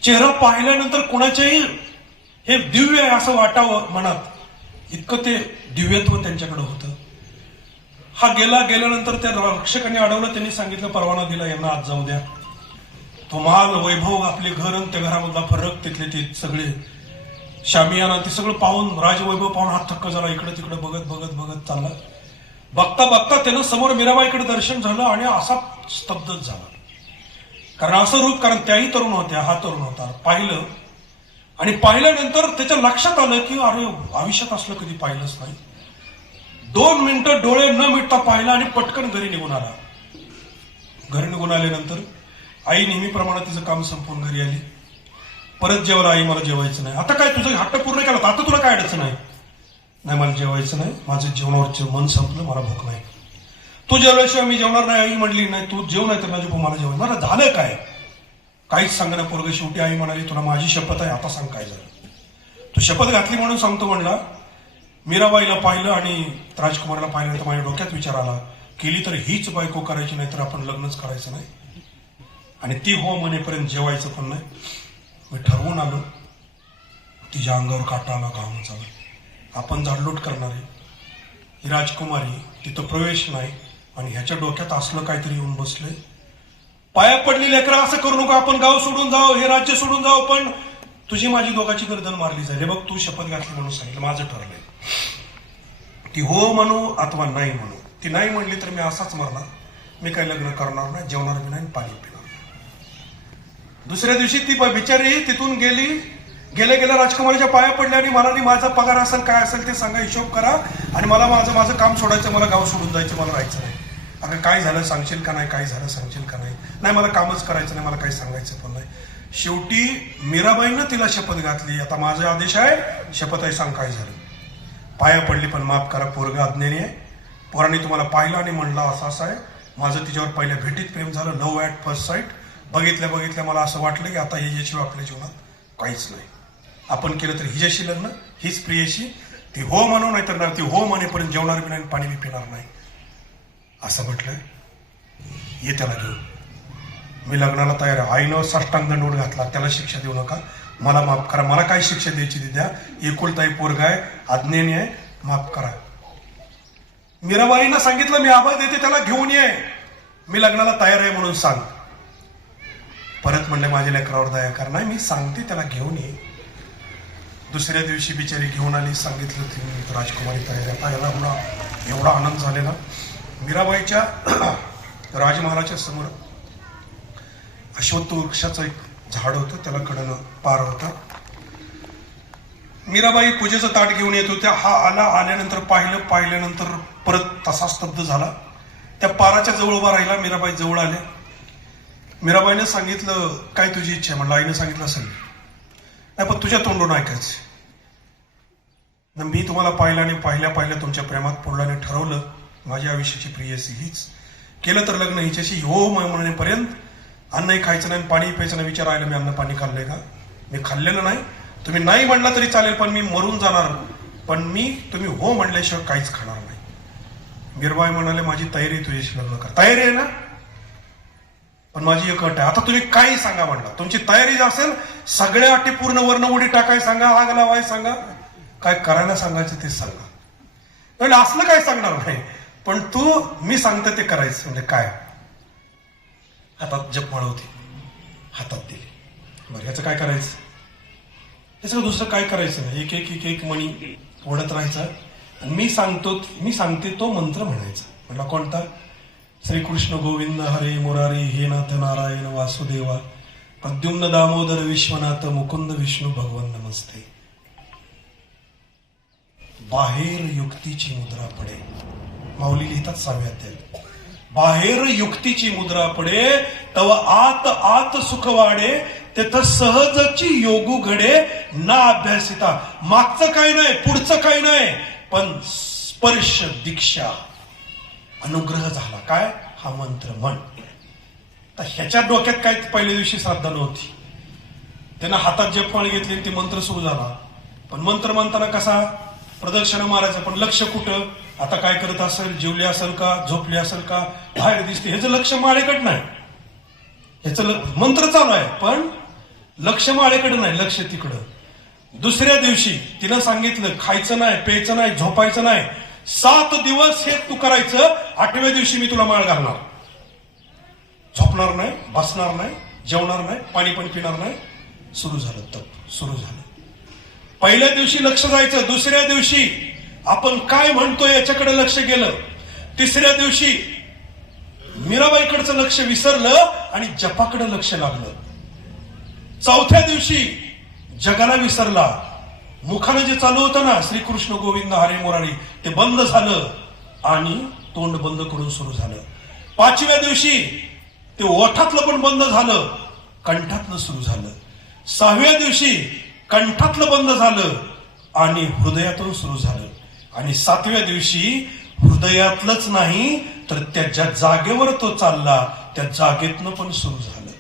चेहरा पाहिल्यानंतर कुणाच्याही हे दिव्य आहे असं वाटावं मनात, इतकं ते दिव्यत्व त्यांच्याकडे होतं. हा गेल्यानंतर त्या रक्षकांनी अडवलं. त्यांनी सांगितलं, परवाना दिला, यांना आज जाऊ द्या. तो माल, वैभव, आपले घर आणि त्या घरामधला फरक, तिथले ते सगळे शामियाना, ते सगळं पाहून, राजवैभव पाहून हात थक्क झाला. इकडे तिकडे बघत बघत बघत चालला. बघता बघता त्यानं समोर मीराबाईकडे दर्शन झालं आणि असा स्तब्धच झाला. कारण असं रूप, कारण त्याही तरुण होत्या, हा तरुण होता. पाहिलं आणि पाहिल्यानंतर त्याच्या लक्षात आलं की अरे, आयुष्यात असलं कधी पाहिलंच नाही. 2 मिनिटं डोळे न मिटता पाहिला आणि पटकन घरी निघून आला. घरी निघून आल्यानंतर आई नेहमीप्रमाणे तिचं काम संपवून घरी आली. परत जेवला. आई, मला जेवायचं नाही. आता काय, तुझं हट्ट पूर्ण केला, आता तुला काय अडचण आहे? नाही, मला जेवायचं नाही, माझं जेवणावरचं मन संपलं, मला भूक नाही. तू जेवल्याशिवाय मी जेवणार नाही. आई म्हणली, नाही तू जेव, नाही तर माझी मला जेवण. मला झालं काय? काहीच सांगणं पोरगं. शेवटी आई म्हणाली, तुला माझी शपथ आहे, आता सांग काय झालं. तू शपथ घातली म्हणून सांगतो म्हणला. मीराबाईला पाहिलं आणि राजकुमारला पाहिलं तर माझ्या डोक्यात विचार आला, केली तर हीच बायको करायची, नाही तर आपण लग्नच करायचं नाही. आणि ती हो म्हणेपर्यंत जेवायचं पण नाही. मी ठरवून आलो. तिच्या अंगावर काटा आला, घाम झाला. आपण झाडलोट करणारी ही राजकुमारी, तिथं प्रवेश नाही आणि ह्याच्या डोक्यात असलं काहीतरी येऊन बसले. पाया पडली, लेकरा असं करू नको, आपण गाव सोडून जाऊ, हे राज्य सोडून जाऊ, पण तुझी माझी दोघाची गर्दन मारली जाईल. बघ, तू शपथ घातली म्हणून सांगितलं, माझं ठरलंय. ती हो म्हणू अथवा नाही म्हणू. ती नाही म्हणली तर मी असाच मरणार. मी काही लग्न करणार नाही, जेवणार बी नाही, पाणी पिणार नाही. दुसऱ्या दिवशी ती बिचारी तिथून गेली. गेल्या राजकुमारीच्या पाया पडल्या आणि मला, माझा पगार असेल काय असेल ते सांगा, हिशोब करा, आणि मला माझं काम सोडायचं, मला गाव सोडून जायचं, मला राहायचं नाही. अगं काय झालं सांगशील का नाही, काय झालं सांगशील का नाही. नाही, मला कामच करायचं नाही, मला काही सांगायचं पण नाही. शेवटी मीराबाईनं तिला शपथ घातली, आता माझा आदेश आहे, शपथ आहे, सांग काय झालं. पाया पडली, पण माफ करा, पोरगं अज्ञानी आहे. पोराने तुम्हाला पाहिलं आणि म्हणलं असं असं आहे. माझं तिच्यावर पहिल्या भेटीत प्रेम झालं, लव्ह ॲट फर्स्ट साईट. बघितल्या मला असं वाटलं की आता हिच्याशिवाय आपल्या जीवनात काहीच नाही. आपण केलं तर हिच्याशी लग्न, हीच प्रियशी. ती हो म्हणू, नाही तर ती हो म्हणेपर्यंत जेवणार बी नाही, पाणी बी पिणार नाही. असं म्हटलंय, ये त्याला घेऊन. मी लग्नाला तयार आहे. आईनं साष्टांग दंडवत घातला, त्याला शिक्षा देऊ नका, मला माफ करा, मला काय शिक्षा द्यायची ती द्या. एकुलताई पोरगा आहे, अज्ञानी आहे, माफ करा. मीराबाईनं सांगितलं, मी आवाज देते, त्याला घेऊन ये, मी लग्नाला तयार आहे म्हणून सांग. परत म्हणले, माझ्या लेकरावर दया कर. नाही, मी सांगते, त्याला घेऊन ये. दुसऱ्या दिवशी बिचारी घेऊन आली. सांगितलं ती राजकुमारी तयार आहे. पाहायला एवढा आनंद झालेला. मीराबाईच्या राजमहालाच्या समोर अश्वत्थ वृक्षाचं एक झाड होतं, त्याला कडनं पार होता. मीराबाई पूजेचं ताट घेऊन येत होत्या. हा आल्यानंतर पाहिल्यानंतर परत तसा स्तब्ध झाला. त्या पाराच्या जवळ उभा राहिला. मीराबाई जवळ आले. मीराबाईने सांगितलं, काय तुझी इच्छा आहे म्हणलं. आईने सांगितलं असेल, नाही पण तुझ्या तोंडून ऐकायचं. मी तुम्हाला पाहिलं आणि पाहिल्या तुमच्या प्रेमात पडलं आणि ठरवलं माझ्या आयुष्याची प्रियसी हीच. केलं तर लग्न हिच्याशी हो म्हणेपर्यंत अन्नही खायचं नाही, पाणी प्यायचं नाही. विचारायला मी अन्न पाणी खाल्लंय का? मी खाल्लेलं नाही. तुम्ही नाही म्हणला तरी चालेल, पण मी मरून जाणार, पण तुम्ही हो म्हणल्याशिवाय काहीच खाणार नाही. मीराबाई म्हणाले, माझी तयारी तुझ्याशी लग्न कर. तयारी आहे ना, पण माझी एक अट आहे. आता तुम्ही काही सांगा म्हणला. तुमची तयारी असेल, सगळ्या अटी पूर्ण, वर्ण उडी टाकाय सांगा, आग लावाय सांगा, काय करायला सांगायचं ते सांगा. म्हणजे असलं काय सांगणार नाही, पण मी सांगते ते करायचं. म्हणजे काय, हातात जपमाळ होती, हातात दिली. बरं, ह्याचं काय करायचं? ह्याचं दुसरं काय करायचं नाही. एक एक मणी ओढत राहायचा. मी सांगते तो मंत्र म्हणायचा. म्हटला कोणता? श्रीकृष्ण गोविंद हरे मुरारी हे नाथ नारायण वासुदेवा प्रद्युम्न दामोदर विश्वनाथ मुकुंद विष्णू भगवान नमस्ते. बाहेर युक्तीची मुद्रा पडे. माऊली लिहितात 6व्या अध्यायात. बाहेर युक्तीची मुद्रा पडे, तव आत आत सुख वाढे, तेथ सहजची योगू घडे ना अभ्यासिता. मागचं काही नाही, पुढचं काही नाही, पण स्पर्श दीक्षा अनुग्रह झाला. काय? हा मंत्र म्हण. तर ह्याच्या डोक्यात काय पहिल्या दिवशी श्रद्धा नव्हती. त्यानं हातात जपमाळ घेतली, ती मंत्र सुरू झाला. पण मंत्र म्हणताना कसा प्रदक्षिणा मारायचा, पण लक्ष कुठं? आता काय करत असेल, जेवली असेल का, झोपली असेल का, बाहेर दिसते, ह्याचं लक्ष माळेकडे नाही. ह्याचं मंत्र चालू आहे, पण लक्ष माळेकडे नाही, लक्ष तिकडं. दुसऱ्या दिवशी तिनं सांगितलं खायचं नाही, प्यायचं नाही, झोपायचं नाही. 7 दिवस हे तू करायचं. 8व्या दिवशी मी तुला माळ घालणार. झोपणार नाही, बसणार नाही, जेवणार नाही, पाणी पण पिणार नाही. सुरू झालं तप, सुरू झालं. पहिल्या दिवशी लक्ष जायचं. दुसऱ्या दिवशी आपण काय म्हणतोय याच्याकडे लक्ष गेलं. तिसऱ्या दिवशी मीराबाईकडचं लक्ष विसरलं आणि जपाकडे लक्ष लागलं. चौथ्या दिवशी जगाला विसरला. मुखानं जे चालू होतं ना श्रीकृष्ण गोविंद हरे मुरारी ते बंद झालं आणि तोंड बंद करून सुरू झालं. 5व्या दिवशी ते ओठातलं पण बंद झालं, कंठातलं सुरू झालं. 6व्या दिवशी कंठातलं बंद झालं आणि हृदयातून सुरू झालं. आणि 7व्या दिवशी हृदयातलंच नाही तर त्या ज्या जागेवर तो चालला त्या जागेतनं पण सुरू झालं.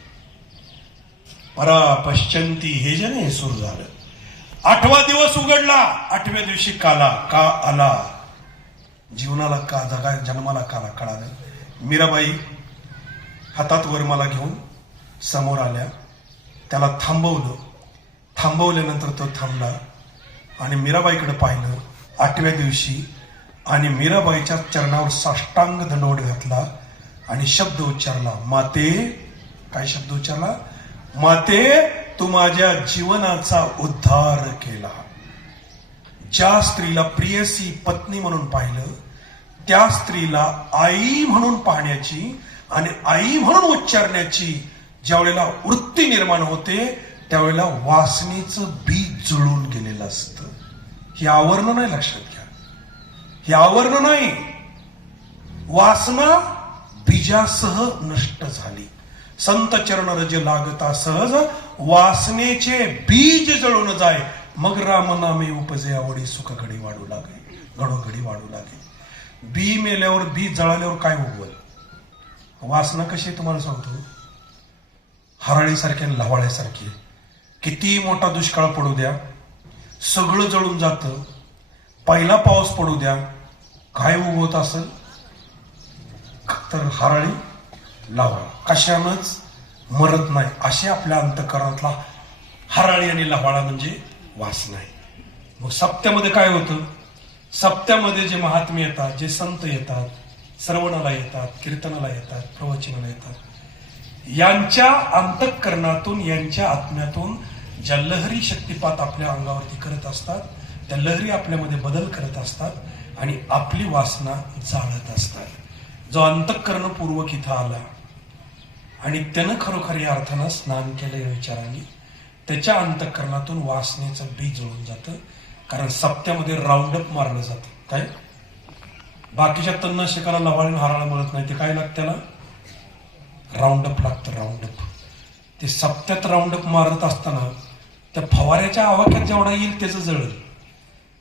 परा पश्चंती हे जे नाही सुरू झालं. 8वा दिवस उघडला. 8व्या दिवशी काला का आला. जीवनाला का जगा जन्माला काला कळालं. मीराबाई हातात वरमाला घेऊन समोर आल्या. त्याला थांबवलं. थांबवल्यानंतर तो थांबला आणि मीराबाईकडे पाहिलं 8व्या दिवशी आणि मीराबाईच्या चरणावर साष्टांग दंडवत घातला आणि शब्द उच्चारला. माते. काय शब्द उच्चारला? माते, तू माझ्या जीवनाचा उद्धार केला. ज्या स्त्रीला प्रियसी पत्नी म्हणून पाहिलं त्या स्त्रीला आई म्हणून पाहण्याची आणि आई म्हणून उच्चारण्याची ज्या वेळेला वृत्ती निर्माण होते त्यावेळेला वासनेचं बीज जुळून गेलेलं असतं. ही आवरणं नाही, लक्षात घ्या. ही आवरणं नाही, वासना बीजासह नष्ट झाली. संत चरण रज लागता सहज वासनेचे बीज जळून जाय. मग राम नामे उपजे आवडी सुख घडी वाढू लागे, घडोघडी वाढू लागे. बी मेल्यावर बी जळाल्यावर काय उगवल? वासना कशी तुम्हाला सांगतो, हराळीसारखी आणि लवाळ्यासारखी. किती मोठा दुष्काळ पडू द्या, सगळं जळून जातं. पहिला पाऊस पडू द्या, काय उगवत असेल तर हराळी लावाळा. कशानंच मरत नाही. असे आपल्या अंतःकरणातला हराळी आणि लवाळा म्हणजे वासना आहे. मग सप्त्यामध्ये काय होतं? सप्त्यामध्ये जे महात्मे येतात, जे संत येतात, श्रवणाला येतात, कीर्तनाला येतात, प्रवचनाला येतात, यांच्या अंतःकरणातून यांच्या आत्म्यातून ज्या लहरी शक्तिपात आपल्या अंगावरती करत असतात त्या लहरी आपल्यामध्ये बदल करत असतात आणि आपली वासना जाळत असतात. जो अंतःकरणपूर्वक इथं आला आणि त्यानं खरोखर या अर्थानं स्नान केलं या विचाराने त्याच्या अंतःकरणातून वासनेचं बीज जळून जातं. कारण सप्त्यामध्ये राऊंडअप मारलं जातं. काय बाकीच्या तणनाशकाला लवाळीन हराळा मिळत नाही, ते काय लागतं त्याला? राऊंडअप लागतं. राऊंडअप ते सप्त्यात राऊंडअप मारत असताना त्या फवाऱ्याच्या आवाक्यात जेवढा येईल त्याचं जळलं.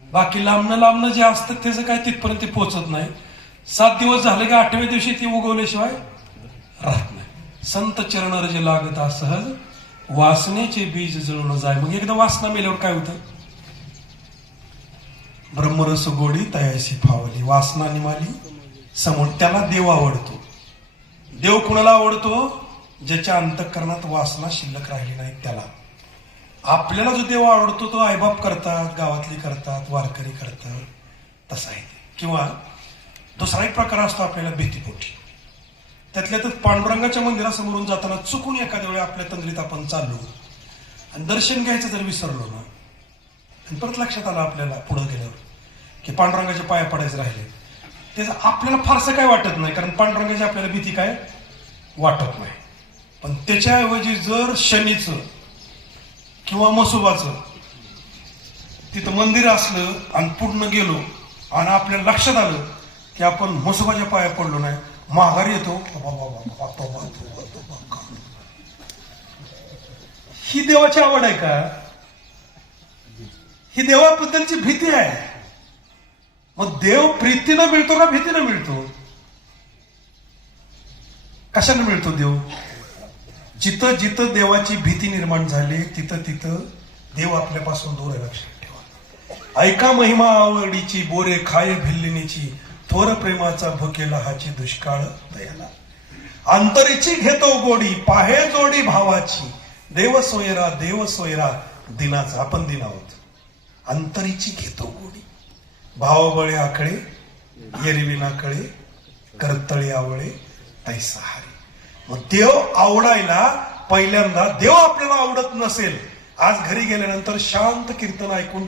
बाकी लांबणं जे असतं त्याचं काय तिथपर्यंत ते पोचत नाही. 7 दिवस झाले की 8व्या दिवशी ते उगवल्याशिवाय राहत नाही. संत चरण रज लागता सहज वासनेचे बीज जळून जाय. मग एकदा वासना मेल्यावर काय होतं? ब्रह्मरस गोडी तयासी फावली. वासना निमाली समोर. त्याला देव आवडतो. देव कुणाला आवडतो? ज्याच्या अंतःकरणात वासना शिल्लक राहिली नाही त्याला. आपल्याला जो देव आवडतो तो आईबाप करतात, गावातली करतात, वारकरी करतात, तसा आहे. किंवा दुसरा एक प्रकार असतो आपल्याला भीतीपोटी. त्यातल्या त्यात पांडुरंगाच्या मंदिरासमोरून जाताना चुकून एखाद्या वेळी आपल्या तंद्रीत आपण चाललो आणि दर्शन घ्यायचं जर विसरलो ना आणि परत लक्षात आलं आपल्याला पुढे गेल्यावर की पांडुरंगाच्या पाया पडायचे राहिले, त्याचं आपल्याला फारसं काय वाटत नाही कारण पांडुरंगाची आपल्याला भीती काय वाटत नाही. पण त्याच्याऐवजी जर शनीचं किंवा मसोबाचं तिथं मंदिर असलं आणि पूर्ण गेलो आणि आपल्याला लक्षात आलं की आपण मसोबाच्या पाया पडलो नाही, माघारी येतो. ही देवाची आवड आहे का? ही देवाबद्दलची भीती आहे. मग देव प्रीतीनं मिळतो का भीतीनं मिळतो? कशाने मिळतो देव? जिथं जिथं देवाची भीती निर्माण झाली तिथं तिथं देव आपल्यापासून दूर आहे. लक्षात ठेवा. ऐका महिमा आवडीची बोरे खाये भिल्लिनीची थोर प्रेमाचा भुकेला हाची दुष्काळ दयाला. अंतरीची घेतो गोडी पाहे जोडी भावाची देव सोयरा दिनाचा. आपण दिन आहोत. अंतरीची घेतो गोडी. भावबळे आकळे एरविना कळे करतळे आवळे तैसा हारी. मग देव आवडायला पहिल्यांदा देव आपल्याला आवडत नसेल, आज घरी गेल्यानंतर शांत कीर्तन ऐकून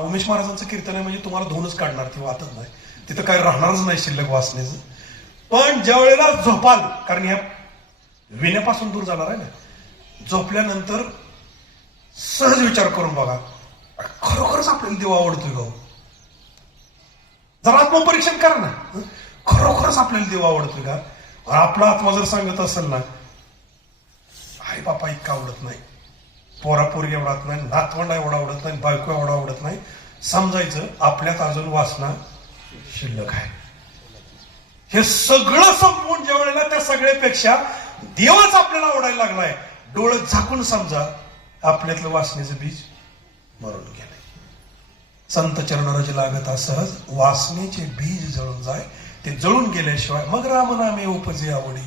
उमेश महाराजांचं कीर्तन आहे म्हणजे तुम्हाला धुवूनच काढणार, ते वाटत नाही, तिथं काही राहणारच नाही शिल्लक वाचण्याचं. पण ज्या वेळेला झोपाल, कारण ह्या विण्यापासून दूर जाणार आहे ना, झोपल्यानंतर सहज विचार करून बघा, खरोखरच आपल्याला देव आवडतोय का? जरा आत्मपरीक्षण करा ना, खरोखरच आपल्याला देव आवडतोय का? आपला आत्मा जर सांगत असेल ना, आई बापा इतका आवडत नाही, पोरापोरी एवढा आवडत नाही, नातवंडा एवढा आवडत नाही, बायको एवढा आवडत नाही, समजायचं आपल्यात अजून वासना शिल्लक आहे. हे सगळं संपवून ज्या वेळेला त्या सगळ्यापेक्षा देवच आपल्याला आवडायला लागलाय, डोळं झाकून समजा आपल्यातलं वासनेचं बीज मरून गेलंय. संत चरणरज लागता सहज वासनेचे बीज जळून जाय, ते जळून गेल्याशिवाय मग रामनामे उपजे आवडी,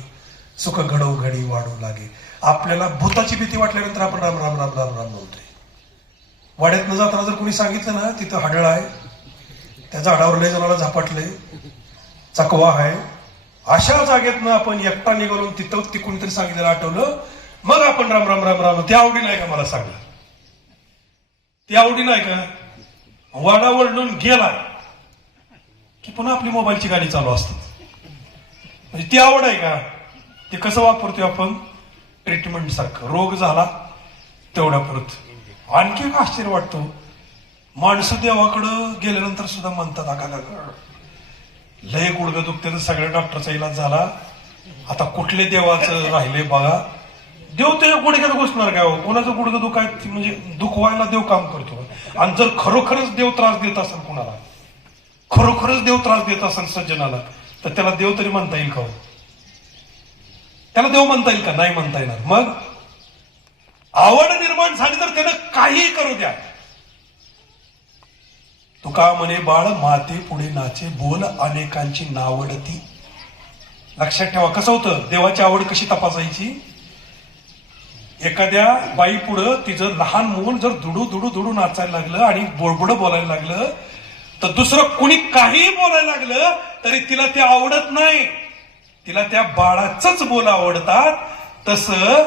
सुख घडोघडी वाढू लागे. आपल्याला भूताची भीती वाटल्यानंतर आपण राम राम राम राम राम म्हणतोय. वाड्यातनं जाताना जर कोणी सांगितलं ना तिथं हाडळ आहे, त्या झाडावर लय जणाला झपाटले, चकवा आहे, अशा जागेतनं आपण एकटा निघालून तिथं ती कोणीतरी सांगितलं आठवलं, मग आपण राम राम राम राम. त्या आवडी नाही का मला सांगा, ती आवडी नाही का? वाडा वळून गेला की पुन्हा आपली मोबाईलची गाणी चालू असतात, म्हणजे ती आवड आहे का? ते कसं वापरतोय आपण? ट्रीटमेंट सारखं. रोग झाला तेवढा परत. आणखी एक आश्चर्य वाटतो, माणसं देवाकडं गेल्यानंतर सुद्धा म्हणतात आगा लय गुडघं दुखते, सगळ्या डॉक्टरचा इलाज झाला, आता कुठले देवाचं राहिले बघा. देव त्याच्या गुडघ्यात घुसणार काय हो? कोणाचं गुडघं दुखाय म्हणजे दुखवायला देव काम करतो. आणि जर खरोखरच देव त्रास देत असेल कुणाला, खरोखरच देव त्रास देत असेल सज्जनाला, तर त्याला देव तरी म्हणता येईल का हो? त्याला देव म्हणता येईल का? नाही म्हणता येणार. मग आवड निर्माण झाली तर त्यानं काहीही करू द्या. तुका म्हणे बाळ माते पुढे नाचे, बोल अनेकांची नावडती. लक्षात ठेवा कसं होतं, देवाची आवड कशी तपासायची? एखाद्या बाई पुढं तिचं लहान मूल जर दुडू दुडू दुडू नाचायला लागलं आणि बोडबोड बोलायला लागलं, तर दुसरं कुणी काही बोलायला लागलं तरी तिला ते आवडत नाही, तिला त्या बाळाचंच बोल आवडतात. तसं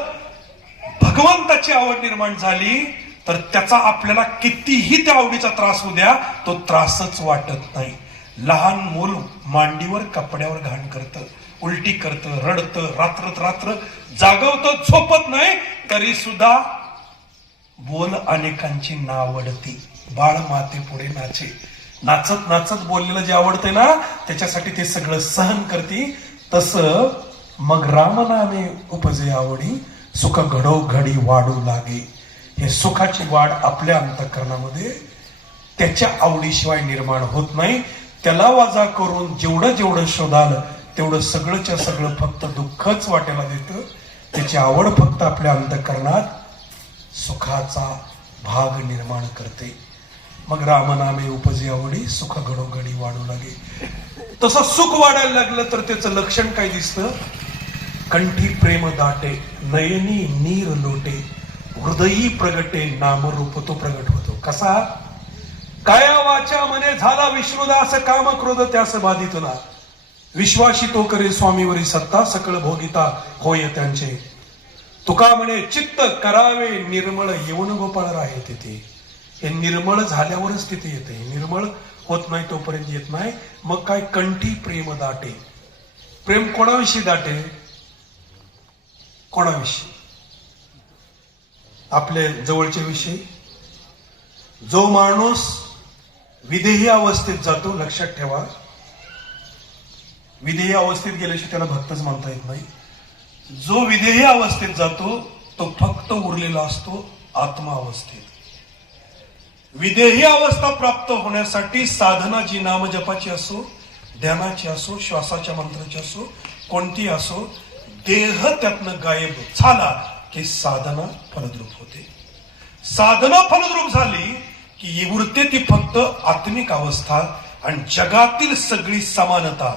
भगवंताची आवड निर्माण झाली तर त्याचा आपल्याला कितीही त्या आवडीचा त्रास होऊ द्या, तो त्रासच वाटत नाही. लहान मूल मांडीवर कपड्यावर घाण करतं, उलटी करतं, रडतं, रात्र जागवतं, झोपत नाही, तरी सुद्धा बोल अनेकांची नावडती. बाळ माते पुढे नाचे. नाचत नाचत बोललेलं जे आवडते ना, त्याच्यासाठी ते सगळं सहन करते. तसं मग रामनामे उपजे आवडी, सुख घडोघडी वाढू लागे. हे सुखाची वाढ आपल्या अंतःकरणामध्ये त्याच्या आवडीशिवाय निर्माण होत नाही. त्याला वाजा करून जेवढं जेवढं शोधाल तेवढं सगळंच्या सगळं फक्त दुःखच वाटायला देतं. त्याची आवड फक्त आपल्या अंतःकरणात सुखाचा भाग निर्माण करते. मग रामनामे उपजे आवडी, सुख घडोघडी वाढू लागे. तसं सुख वाढायला लागलं तर त्याचं लक्षण काय दिसतं? कंठी प्रेम दाटे, नयनी नीर लोटे, हृदयी प्रगटे, नामरूप तो प्रगट होतो. कसा? काया वाचा मने झाला विष्णुदास, काम क्रोध त्यास बाधित ना, विश्वासी तो करे स्वामीवरी सत्ता, सकळ भोगिता होय त्यांचे. तुका म्हणे चित्त करावे निर्मळ, येऊन गोपाळ राहे तिथे. हे निर्मळ झाल्यावरच तिथे येते, निर्मळ होत नाही तोपर्यंत येत नाही. मग काय? कंठी प्रेम दाटे. प्रेम कोणाविषयी दाटे? कोणाविषयी? आपल्या जवळच्या विषयी. जो माणूस विदेही अवस्थेत जातो, लक्षात ठेवा, विदेही अवस्थेत गेल्याशिवाय त्याला भक्तच म्हणता येत नाही. जो विदेही अवस्थेत जातो तो फक्त उरलेला असतो आत्मा अवस्थेत. विदेही अवस्था प्राप्त होण्यासाठी साधना जी नामजपाची असो, ध्यानाची असो, श्वासाच्या मंत्राची असो, कोणती असो, देह त्यातनं गायब झाला की साधना फलद्रूप होते. साधना फलद्रूप झाली की उरते ती फक्त आत्मिक अवस्था. आणि जगातील सगळी समानता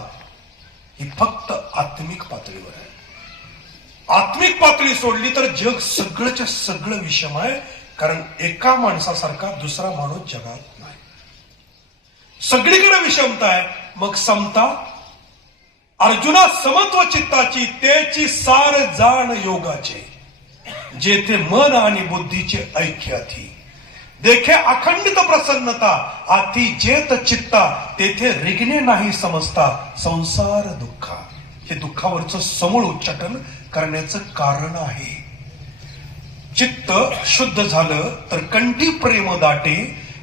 ही फक्त आत्मिक पातळीवर आहे. आत्मिक पातळी सोडली तर जग सगळंच्या सगळं विषम आहे. कारण एका माणसासारखा दुसरा माणूस जगात नाही. सगळीकडे विषमता आहे, मग समता. अर्जुना समत्व चित्ताची तेची सार जाण योगाचे, जेथे मन आणि बुद्धीचे ऐक्य अथी. देखे अखंडित प्रसन्नता आती जेत चित्ता, तेथे रिगणे नाही समजता संसार दुःखा. हे दुःखावरचं समूळ उच्चाटन करण्याचं कारण आहे. चित्त शुद्ध झालं तर कंठी प्रेम दाटे.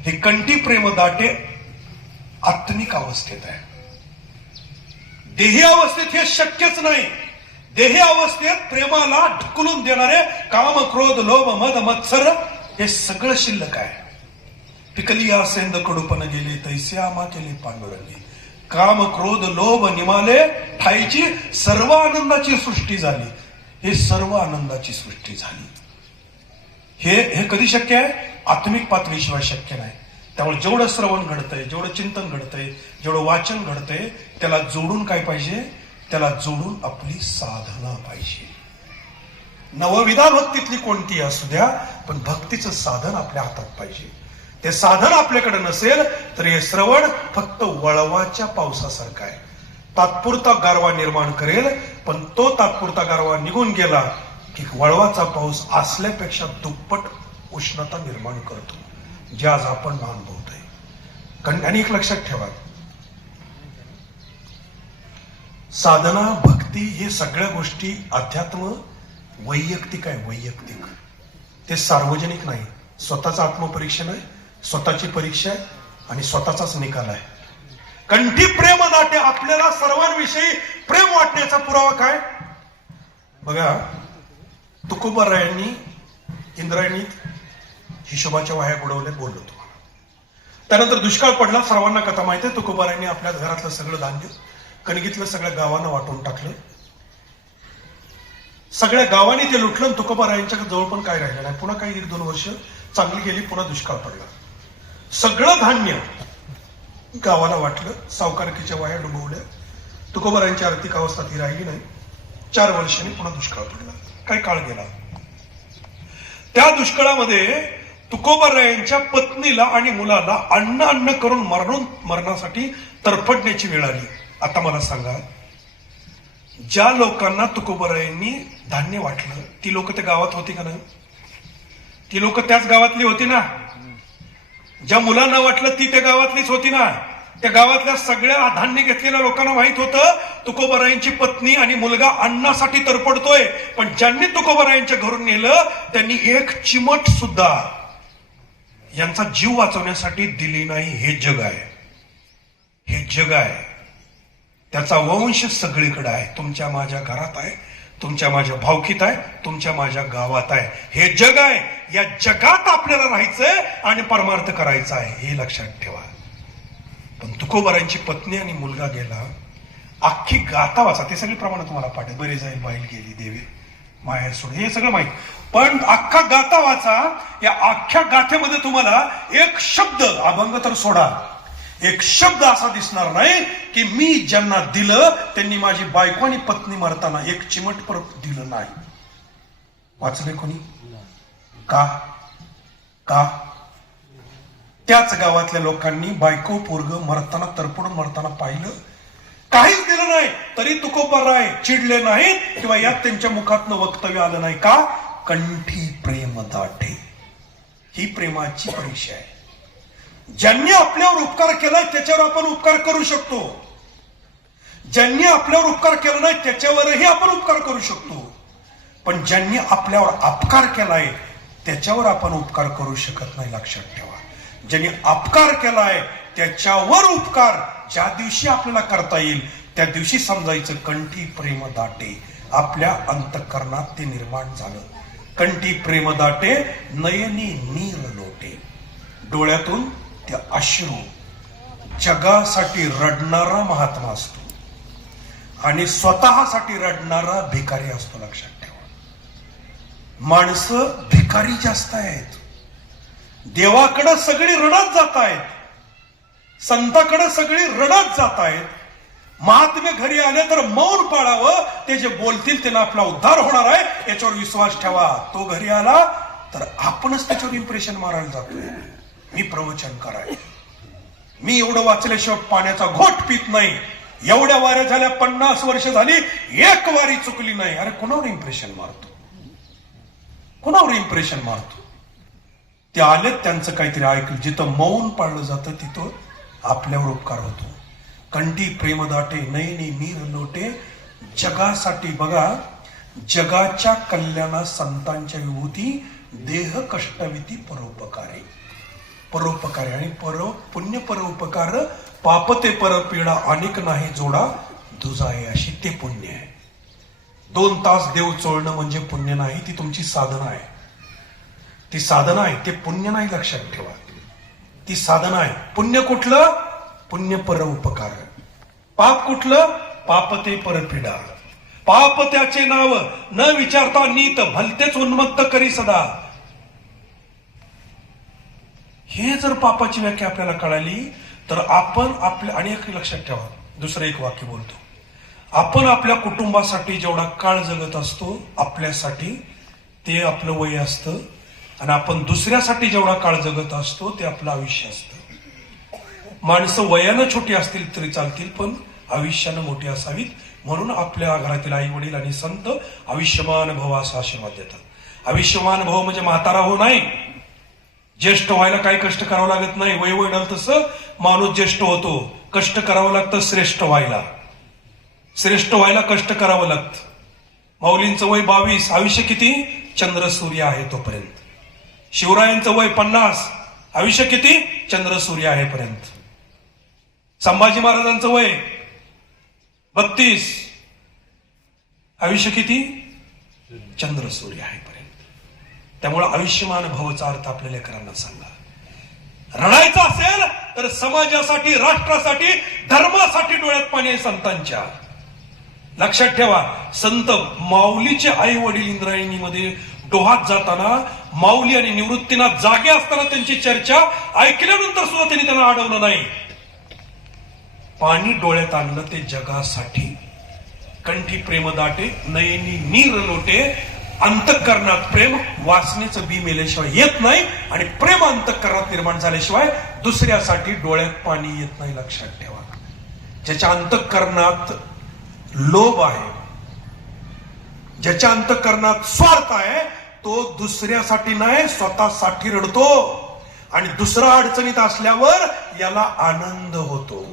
हे कंठी प्रेम दाटे आत्मिक अवस्थेत आहे. देही अवस्थेत हे शक्यच नाही. देही अवस्थेत प्रेमाला ढकलून देणारे काम क्रोध लोभ मद मत्सर हे सगळं शिल्लक आहे. पिकली या सेंद कडूपण गेले तैसे आमा केले पांडुरंगी. काम क्रोध लोभ निमाले ठाईची सर्व आनंदाची सृष्टी झाली. हे सर्व आनंदाची सृष्टी झाली. हे कधी शक्य आहे? आत्मिक पातळीशिवाय शक्य नाही. त्यामुळे जेवढं श्रवण घडतंय, जेवढं चिंतन घडतंय, जेवढं वाचन घडतंय, त्याला जोडून काय पाहिजे? त्याला जोडून आपली साधना पाहिजे. नवविधा भक्तीतली कोणती असू द्या, पण भक्तीचं साधन आपल्या हातात पाहिजे. ते साधन आपल्याकडे नसेल तर हे श्रवण फक्त वळवाच्या पावसासारखं आहे. तात्पुरता गारवा निर्माण करेल, पण तो तात्पुरता गारवा निघून गेला की वळवाचा पाऊस असल्यापेक्षा दुप्पट उष्णता निर्माण करतो, जे आज आपण अनुभवतोय. आणि एक लक्षात ठेवा, साधना भक्ती हे सगळ्या गोष्टी अध्यात्म वैयक्तिक आहे. वैयक्तिक, ते सार्वजनिक नाही. स्वतःचं आत्मपरीक्षण आहे, स्वतःची परीक्षा आहे आणि स्वतःचाच निकाल आहे. कंठी प्रेम दाटे. आपल्याला सर्वांविषयी प्रेम वाटण्याचा पुरावा काय? बघा, तुकोबारायांनी इंद्रायणीत हिशोबाच्या वाह्या बुडवल्या, बोललो तुम्हाला. त्यानंतर दुष्काळ पडला, सर्वांना कथा माहिती आहे. तुकोबारायांनी आपल्या घरातलं सगळं धान्य कणगीतलं सगळ्या गावांना वाटून टाकलं. सगळ्या गावांनी ते लुटलं. तुकोबारायांच्या जवळ पण काय राहिलं नाही. पुन्हा काही 1-2 वर्ष चांगली गेली, पुन्हा दुष्काळ पडला. सगळं धान्य गावाला वाटलं, सावकारकीच्या वाया डुबवल्या. तुकोबारायांची आर्थिक अवस्था ती राहिली नाही. 4 वर्षांनी पुन्हा दुष्काळ पडला. काय काळ गेला. त्या दुष्काळामध्ये तुकोबारायांच्या पत्नीला आणि मुलाला अन्न करून मरणासाठी तरफडण्याची वेळ आली. आता मला सांगा, ज्या लोकांना तुकोबारायांनी धान्य वाटलं, ती लोक त्या गावात होती का नाही? ती लोक त्याच गावातली होती ना. ज्या मुलांना वाटलं ती त्या गावातलीच होती ना. त्या गावातल्या सगळ्या धान्य घेतलेल्या लोकांना माहित होतं तुकोबारायांची पत्नी आणि मुलगा अन्नासाठी तरपडतोय. पण ज्यांनी तुकोबारायांच्या घरून नेलं त्यांनी एक चिमट सुद्धा यांचा जीव वाचवण्यासाठी दिली नाही. हे जग आहे. हे जग आहे. त्याचा वंश सगळीकडे आहे. तुमच्या माझ्या घरात आहे, तुमच्या माझ्या भावकीत आहे, तुमच्या माझ्या गावात आहे. हे जग आहे. या जगात आपल्याला राहायचंय आणि परमार्थ करायचा आहे, हे लक्षात ठेवा. पण तुकोबारायांची पत्नी आणि मुलगा गेला. अख्खी गाथा वाचा. ते सगळे प्रमाण तुम्हाला पाठ. बरे जाईल बाईल गेली देवी माया सोड, हे सगळं माहित. पण अख्खा गाथा वाचा. या अख्ख्या गाथेमध्ये तुम्हाला एक शब्द, अभंग तर सोडा, एक शब्द असा दिसणार नाही की मी ज्यांना दिलं त्यांनी माझी बायको आणि पत्नी मरताना एक चिमट परत दिलं नाही. वाचले कोणी? का? त्याच गावातल्या लोकांनी बायको पोरग मरताना, तरपडून मरताना पाहिलं, काहीच दिलं नाही. तरी तुकोबाराय चिडले नाहीत किंवा यात त्यांच्या मुखातनं वक्तव्य आलं नाही. का? कंठी प्रेम दाटे. ही प्रेमाची परीक्षा आहे. ज्यांनी आपल्यावर उपकार केलाय त्याच्यावर आपण उपकार करू शकतो. ज्यांनी आपल्यावर उपकार केला नाही त्याच्यावरही आपण उपकार करू शकतो. पण ज्यांनी आपल्यावर अपकार केलाय त्याच्यावर आपण उपकार करू शकत नाही. लक्षात ठेवा. ज्यांनी अपकार केलाय त्याच्यावर उपकार ज्या दिवशी आपल्याला करता येईल त्या दिवशी समजायचं कंठी प्रेम दाटे. आपल्या अंतःकरणात ते निर्माण झालं. कंठी प्रेम दाटे नयनी नीर लोटे. डोळ्यातून ते अश्रू. जगासाठी रडणारा महात्मा असतो आणि स्वतःसाठी रडणारा भिकारी असतो. लक्षात ठेवा. माणसं भिकारी जास्त आहेत. देवाकडे सगळी रडत जात आहेत, संताकडे सगळी रडत जात आहेत. महात्मे घरी आले तर मौन पाळावं. ते जे बोलतील त्यांना आपला उद्धार होणार आहे याच्यावर विश्वास ठेवा. तो घरी आला तर आपणच त्याच्यावर इम्प्रेशन मारायला जातोय. मी प्रवचन कराय, मी एवढं वाचल्याशिवाय पाण्याचा घोट पित नाही, एवढ्या वाऱ्या झाल्या 50 वर्ष झाली, एक वारी चुकली नाही. अरे कोणावर इम्प्रेशन मारतो, कोणावर इम्प्रेशन मारतो? ते आलेत, त्यांचं काहीतरी ऐकलं. जिथं मौन पाळलं जातं तिथं आपल्यावर उपकार होतो. कंठी प्रेम दाटे, नयनी नीर लोटे, जगासाठी बघा, जगाच्या कल्याणा संतांच्या विभूती, देह कष्टविती परोपकारे. परोपकारे आणि पुण्य परोपकार, पापते परपीडा अनेक नाही जोडा, दुजा आहे अशी ते पुण्य आहे. 2 तास देव चोळणं म्हणजे पुण्य नाही, ती तुमची साधना आहे. ती साधना आहे, ते पुण्य नाही, लक्षात ठेवा. ती साधना आहे. पुण्य कुठलं? पुण्य परोपकार. पाप कुठलं? पाप ते परपीडा. पाप त्याचे नाव न विचारता नीत, भलतेच उन्मत्त करी सदा. हे जर पापाची व्याख्या आपल्याला कळाली तर आपण आपल्या, आणि एक लक्षात ठेवा, दुसरं एक वाक्य बोलतो, आपण आपल्या कुटुंबासाठी जेवढा काळ जगत असतो, आपल्यासाठी ते आपलं वय असतं, आणि आपण दुसऱ्यासाठी जेवढा काळ जगत असतो ते आपलं आयुष्य असतं. माणसं वयानं छोटी असतील तरी चालतील, पण आयुष्यानं मोठी असावीत. म्हणून आपल्या घरातील आई वडील आणि संत आयुष्यमान भव असा आशीर्वाद देतात. आयुष्यमान भव म्हणजे म्हातारा हो नाही. ज्येष्ठ व्हायला काही कष्ट करावं लागत नाही. वय वडल तसं माणूस ज्येष्ठ होतो. कष्ट करावं लागतं श्रेष्ठ व्हायला. श्रेष्ठ व्हायला कष्ट करावं लागतं. माऊलींचं वय 22, आयुष्य किती? चंद्र सूर्य आहे तोपर्यंत. शिवरायांचं वय 50, आयुष्य किती? चंद्र सूर्य आहे पर्यंत. संभाजी महाराजांचं वय 32, आयुष्य किती? चंद्र सूर्य आहे पर्यंत. त्यामुळे आयुष्यमान भवचा अर्थ आपल्या लेकरांना सांगा. रडायचं असेल तर समाजासाठी, राष्ट्रासाठी, धर्मासाठी डोळ्यात पाणी आहे संतांच्या. लक्षात ठेवा, संत माऊलीचे आई वडील इंद्रायणीमध्ये डोहात जाताना, माऊली आणि निवृत्तीनाथ जागे असताना त्यांची चर्चा ऐकल्यानंतर सुद्धा त्यांनी त्यांना अडवलं नाही. पाणी डोळ्यात आणलं ते जगासाठी. कंठी प्रेम दाटे, नयनी नीर लोटे, अंतःकरणात प्रेम, वासनेचं बी मेल्याशिवाय येत नाही, आणि प्रेम अंतःकरणात निर्माण झाल्याशिवाय दुसऱ्यासाठी डोळ्यात पाणी येत नाही. लक्षात ठेवा, ज्याच्या अंतःकरणात लोभ आहे, ज्याच्या अंतःकरणात स्वार्थ आहे, तो दुसऱ्यासाठी नाही स्वतःसाठी रडतो, आणि दुसरा अडचणीत असल्यावर याला आनंद होतो.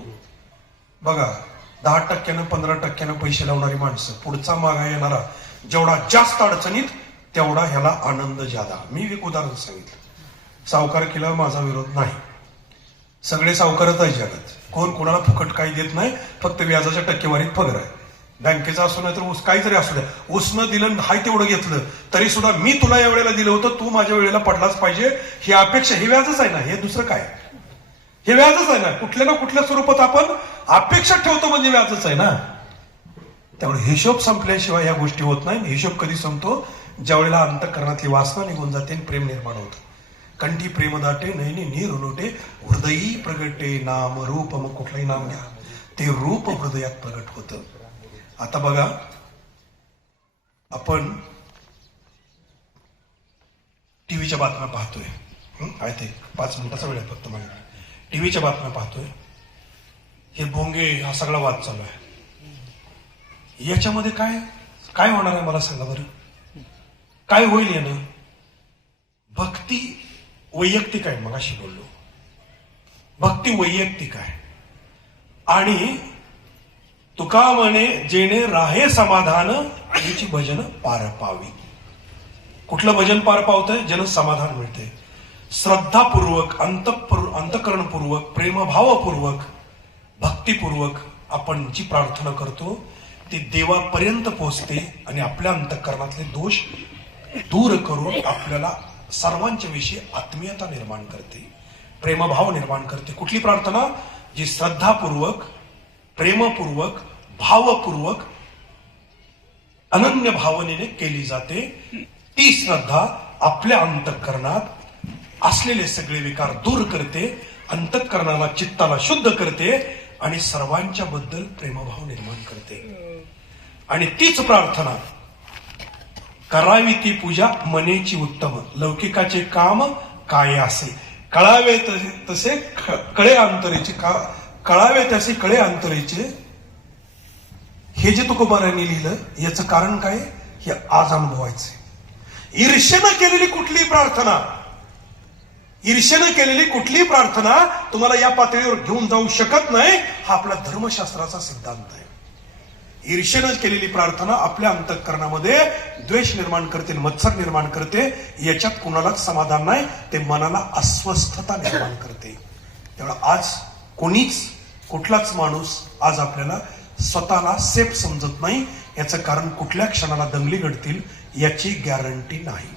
बघा, 10% 15% पैसे लावणारी माणसं, पुढचा मागा येणारा जेवढा जास्त अडचणीत तेवढा ह्याला आनंद ज्यादा. मी एक उदाहरण सांगितलं. सावकार केला माझा विरोध नाही, सगळे सावकारच आहे जगात. कोण कोणाला फुकट काही देत नाही, फक्त व्याजाच्या टक्केवारीत पगार आहे. बँकेचा असो नाही तर काही जरी असू द्या, उसनं दिलं हाय तेवढं घेतलं तरी सुद्धा मी तुला या वेळेला दिलं होतं, तू माझ्या वेळेला पडलाच पाहिजे, ही अपेक्षा. हे व्याजच आहे ना, हे दुसरं काय? हे व्याजच आहे ना. कुठल्या ना कुठल्या स्वरूपात आपण अपेक्षा ठेवतो म्हणजे व्याजच आहे ना. त्यामुळे हिशोब संपल्याशिवाय ह्या गोष्टी होत नाही. हिशोब कधी संपतो? ज्या वेळेला अंतःकरणातली वासना निघून जाते आणि प्रेम निर्माण होतं. कंठी प्रेम दाटे, नयनी नीर लोटे, हृदयी प्रगटे नाम रूप. मग कुठलंही नाम घ्या, ते रूप हृदयात प्रगट होतं. आता बघा, आपण टीव्हीच्या बातम्या पाहतोय. आहे ते 5 मिनिटाचा वेळ आहे फक्त मला. टीव्हीच्या बातम्या पाहतोय, हे भोंगे, हा सगळा वाद चालू आहे. याच्यामध्ये काय काय होणार आहे मला सांगा बरं? काय होईल यानं? भक्ती वैयक्तिक आहे, मगाशी बोललो, भक्ती वैयक्तिक आहे. आणि तुका म्हणे जेणे राहे समाधान, याची भजन पार पावी. कुठलं भजन पार पावतंय? जन समाधान मिळते. श्रद्धापूर्वक, अंतःकरणपूर्वक, प्रेमभावपूर्वक, भक्तीपूर्वक आपण जी प्रार्थना करतो ती देवापर्यंत पोहोचते आणि आपल्या अंतःकरणातले दोष दूर करून आपल्याला सर्वांच्या विषयी आत्मीयता निर्माण करते, प्रेमभाव निर्माण करते. कुठली प्रार्थना? जी श्रद्धापूर्वक, प्रेमपूर्वक, भावपूर्वक, अनन्य भावनेने केली जाते. ती श्रद्धा आपल्या अंतःकरणात असलेले सगळे विकार दूर करते, अंतःकरणाला, चित्ताला शुद्ध करते आणि सर्वांच्या बद्दल प्रेमभाव निर्माण करते. आणि तीच प्रार्थना करावी ती पूजा मनेची उत्तम, लौकिकाचे काम काय असे, कळावे तसे कळे अंतरेचे, कळावे तसे कळे अंतरेचे. हे जे तुकोबारांनी लिहिलं याचं कारण काय हे आज अनुभवायचंय. ईर्ष्येनं केलेली कुठलीही प्रार्थना, ईर्ष्येनं केलेली कुठलीही प्रार्थना तुम्हाला या पातळीवर घेऊन जाऊ शकत नाही. हा आपला धर्मशास्त्राचा सिद्धांत आहे. ईर्ष्येनं केलेली प्रार्थना आपल्या अंतःकरणामध्ये द्वेष निर्माण करते, मत्सर निर्माण करते. याच्यात कुणालाच समाधान नाही, ते मनाला अस्वस्थता निर्माण करते. त्यामुळे आज कोणीच, कुठलाच माणूस आज आपल्याला स्वतःला सेफ समजत नाही. याचं कारण कुठल्या क्षणाला दंगली घडतील याची गॅरंटी नाही.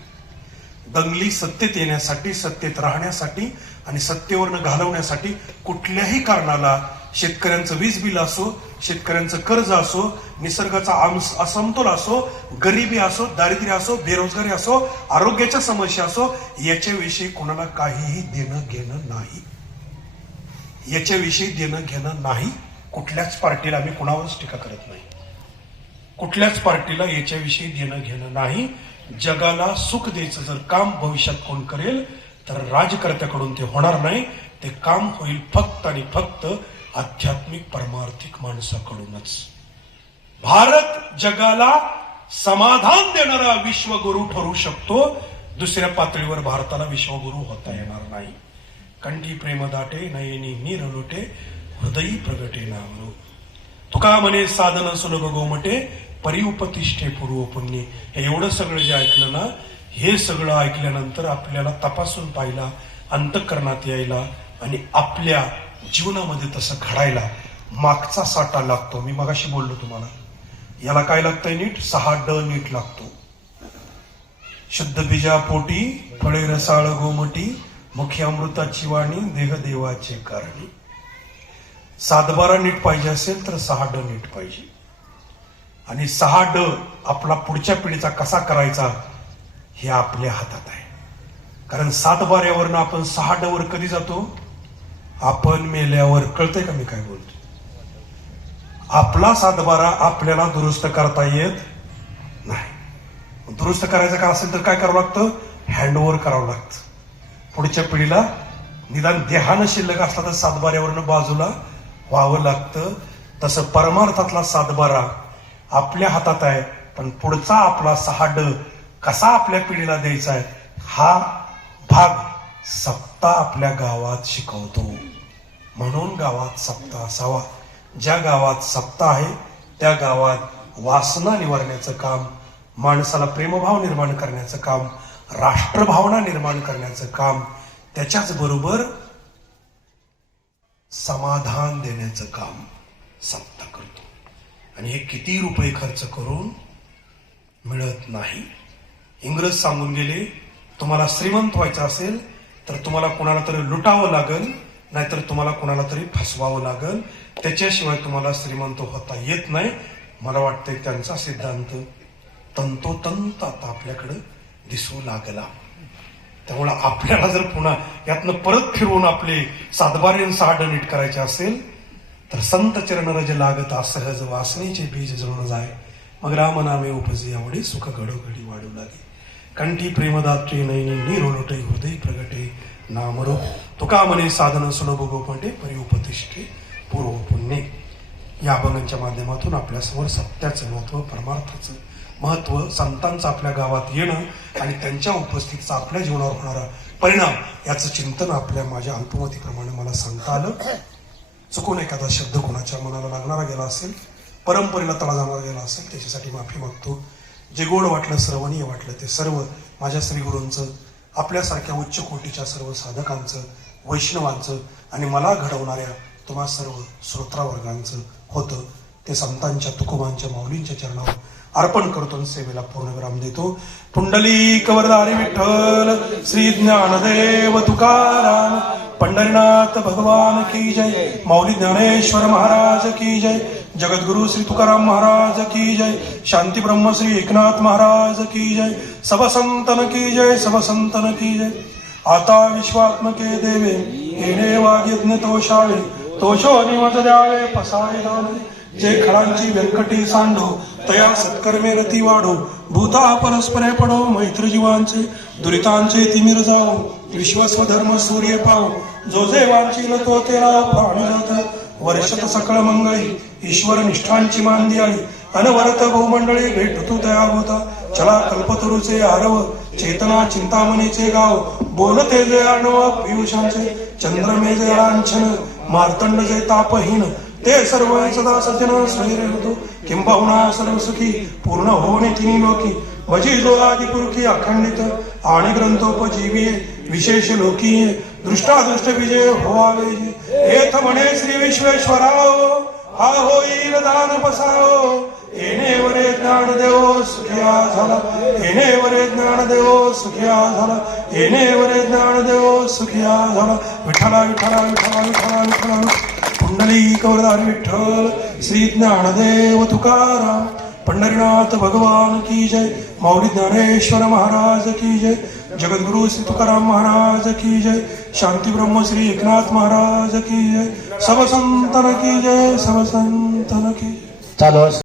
दंगली सत्तेत येण्यासाठी, सत्तेत राहण्यासाठी आणि सत्तेवरनं घालवण्यासाठी कुठल्याही कारणाला, शेतकऱ्यांचं वीज बिल असो, शेतकऱ्यांचं कर्ज असो, निसर्गाचा असमतोल असो, गरिबी असो, दारिद्र्य असो, बेरोजगारी असो, आरोग्याच्या समस्या असो, याच्याविषयी कोणाला काहीही देणं घेणं नाही. याच्याविषयी देणं घेणं नाही. कुठल्याच पार्टीला आम्ही कुणावरच टीका करत नाही. कुठल्याच पार्टीला याच्याविषयी देणं घेणं नाही. जगाला सुख द्यायचं जर काम भविष्यात कोण करेल तर राजकर्त्याकडून ते होणार नाही. ते काम होईल फक्त आणि फक्त आध्यात्मिक परमार्थिक माणसाकडूनच. भारत जगाला समाधान देणारा विश्वगुरु ठरू शकतो. दुसऱ्या पातळीवर भारताला विश्वगुरु होता येणार नाही. कंठी प्रेम दाटे, नयनी नीर लोटे, हृदयी प्रगटे नामरू. तुका म्हणे साधन सुलभ गोमटे, परिउपतिष्ठे पूर्व पुण्य. हे एवढं सगळं जे ऐकलं ना, हे सगळं ऐकल्यानंतर आपल्याला तपासून पाहिला, अंतःकरणात यायला आणि आपल्या जीवनामध्ये तसं घडायला मागचा साठा लागतो. मी मगाशी बोललो तुम्हाला, याला काय लागतंय नीट, 6D नीट लागतो. शुद्ध बीजा पोटी, फळे रसाळ गोमटी, मुखी अमृताची वाणी, देह देवाचे कारणी. 7-12 नीट पाहिजे असेल तर 6D नीट पाहिजे. आणि 6D आपला पुढच्या पिढीचा कसा करायचा हे आपल्या हातात आहे. कारण 7-12वरनं आपण 6D वर कधी जातो, आपण मेल्यावर. कळतंय का मी काय बोलतो? आपला 7-12 आपल्याला दुरुस्त करता येत नाही. दुरुस्त करायचं का असेल तर काय करावं लागतं, हँडओव्हर करावं लागतं पुढच्या पिढीला. निदान देहानं शिल्लक असला तर 7-12वरनं बाजूला व्हावं लागतं. तसं परमार्थातला 7-12 आपल्या हातात आहे. पण पुढचा आपला 6D कसा आपल्या पिढीला द्यायचा आहे हा भाग सप्ताह आपल्या गावात शिकवतो. म्हणून गावात सप्ताह असावा. ज्या गावात सप्ताह आहे त्या गावात वासना निवारण्याचं काम, माणसाला प्रेमभाव निर्माण करण्याचं काम, राष्ट्रभावना निर्माण करण्याचं काम, त्याच्याच बरोबर समाधान देण्याचं काम सप्ताह करतो. आणि हे किती रुपये खर्च करून मिळत नाही. इंग्रज सांगून गेले, तुम्हाला श्रीमंत व्हायचं असेल तर तुम्हाला कोणाला तरी लुटावं लागेल, नाहीतर तुम्हाला कोणाला तरी फसवावं लागेल. त्याच्याशिवाय तुम्हाला श्रीमंत होता येत नाही. मला वाटतंय त्यांचा सिद्धांत तंतोतंत आता आपल्याकडे दिसू लागला. त्यामुळे आपल्याला जर पुन्हा यातनं परत फिरवून आपले 7-12 6D नीट करायचे असेल तर संत चरण रज लागत असहज वासनेचे बीज जळून जाय, मग राम नामे उपजे आवडे, सुख घडोघडी वाढू लागे. कंठी प्रेमदात्री नयनी नीर लोटे, हृदय प्रगटे नामरो. तुका म्हणे साधन सुलभ गोपटे, परिउपतिष्ठे पूर्व पुण्य. या अभंगांच्या माध्यमातून आपल्यासमोर सत्याचं महत्व, परमार्थाचं महत्व, संतांचं आपल्या गावात येणं आणि त्यांच्या उपस्थितीचा आपल्या जीवनावर होणारा परिणाम याचं चिंतन आपल्या माझ्या अल्पमतीप्रमाणे मला सांगता आलं. चुकून एखादा शब्द कोणाच्या मनाला लागणारा गेला असेल, परंपरेला तडा जाणारा गेला असेल, त्याच्यासाठी माफी मागतो. जे गोड वाटलं, श्रवणीय वाटलं ते सर्व माझ्या श्रीगुरूंचं, आपल्यासारख्या उच्च कोटीच्या सर्व साधकांचं, वैष्णवांचं आणि मला घडवणाऱ्या तुम्हा सर्व श्रोत्रावर्गांचं होतं. ते संतांच्या, तुकोबांच्या, माऊलींच्या चरणावर अर्पण करतो आणि सेवेला पूर्ण विराम देतो. पुंडलिक वरदारी विठ्ठल, श्री ज्ञानदेव तुकाराम, पंढरीनाथ भगवान की जय, माऊली ज्ञानेश्वर महाराज की जय, जगद्गुरु श्री तुकाराम महाराज की जय, शांती ब्रह्म श्री एकनाथ महाराज की जय, सब संतन की जय, सब संतन की जय. आता विश्वात्मके देवे येणे वाग्यज्ञ तोषावे, तोषो निमत द्यावे पसारे दाने, जे खळांची व्यंकटी सांडो तया सत्कर्मे रती वाढो भूता परस्परे पडो मैत्र जीवांचे दुरितांचे तिमिर जाओ विश्वस्व धर्म सूर्य पाव जो जे वांचील तो तेरा प्राणी जात वर्षत सकळ मंगळी ईश्वर निष्ठांची मांदी आली अनवरत भूमंडळी भेटतो तया होता चला कल्पतरूचे आरव चेतना चिंतामणीचे गाव बोलते जे आणव पियुषांचे चंद्रमे जे लांछन मार्तंड जे तापहीन ते सर्व सदा सज्जन स्वैर होतो किंबहुना सर्व सुखी पूर्ण होणे तिन्ही लोकी भजी जो आदि पुरुखी अखंडित आणि ग्रंथोपजीवीये विशेष लोकीये दृष्टादृष्ट विजय होवावे एथ म्हणे श्री विश्वेश्वराव हा होईल दान पसारो येणे वरे ज्ञान देवो सुखिया झाला येणे वरे ज्ञान देवो सुखिया झाला येणे वरे ज्ञान देवो सुखिया झाला विठ्ठला विठ्ठला विठ्ठला विठ्ठला विठ्ठला पुंडली कवरदार विठ्ठल श्री ज्ञानदेव तुकाराम पंढरीनाथ भगवान की जय माऊली ज्ञानेश्वर महाराज की जय जगद्गुरु श्री तुकाराम महाराज की जय शांती ब्रह्म श्री एकनाथ महाराज की जय सब संतन की जय सब संतन की चालू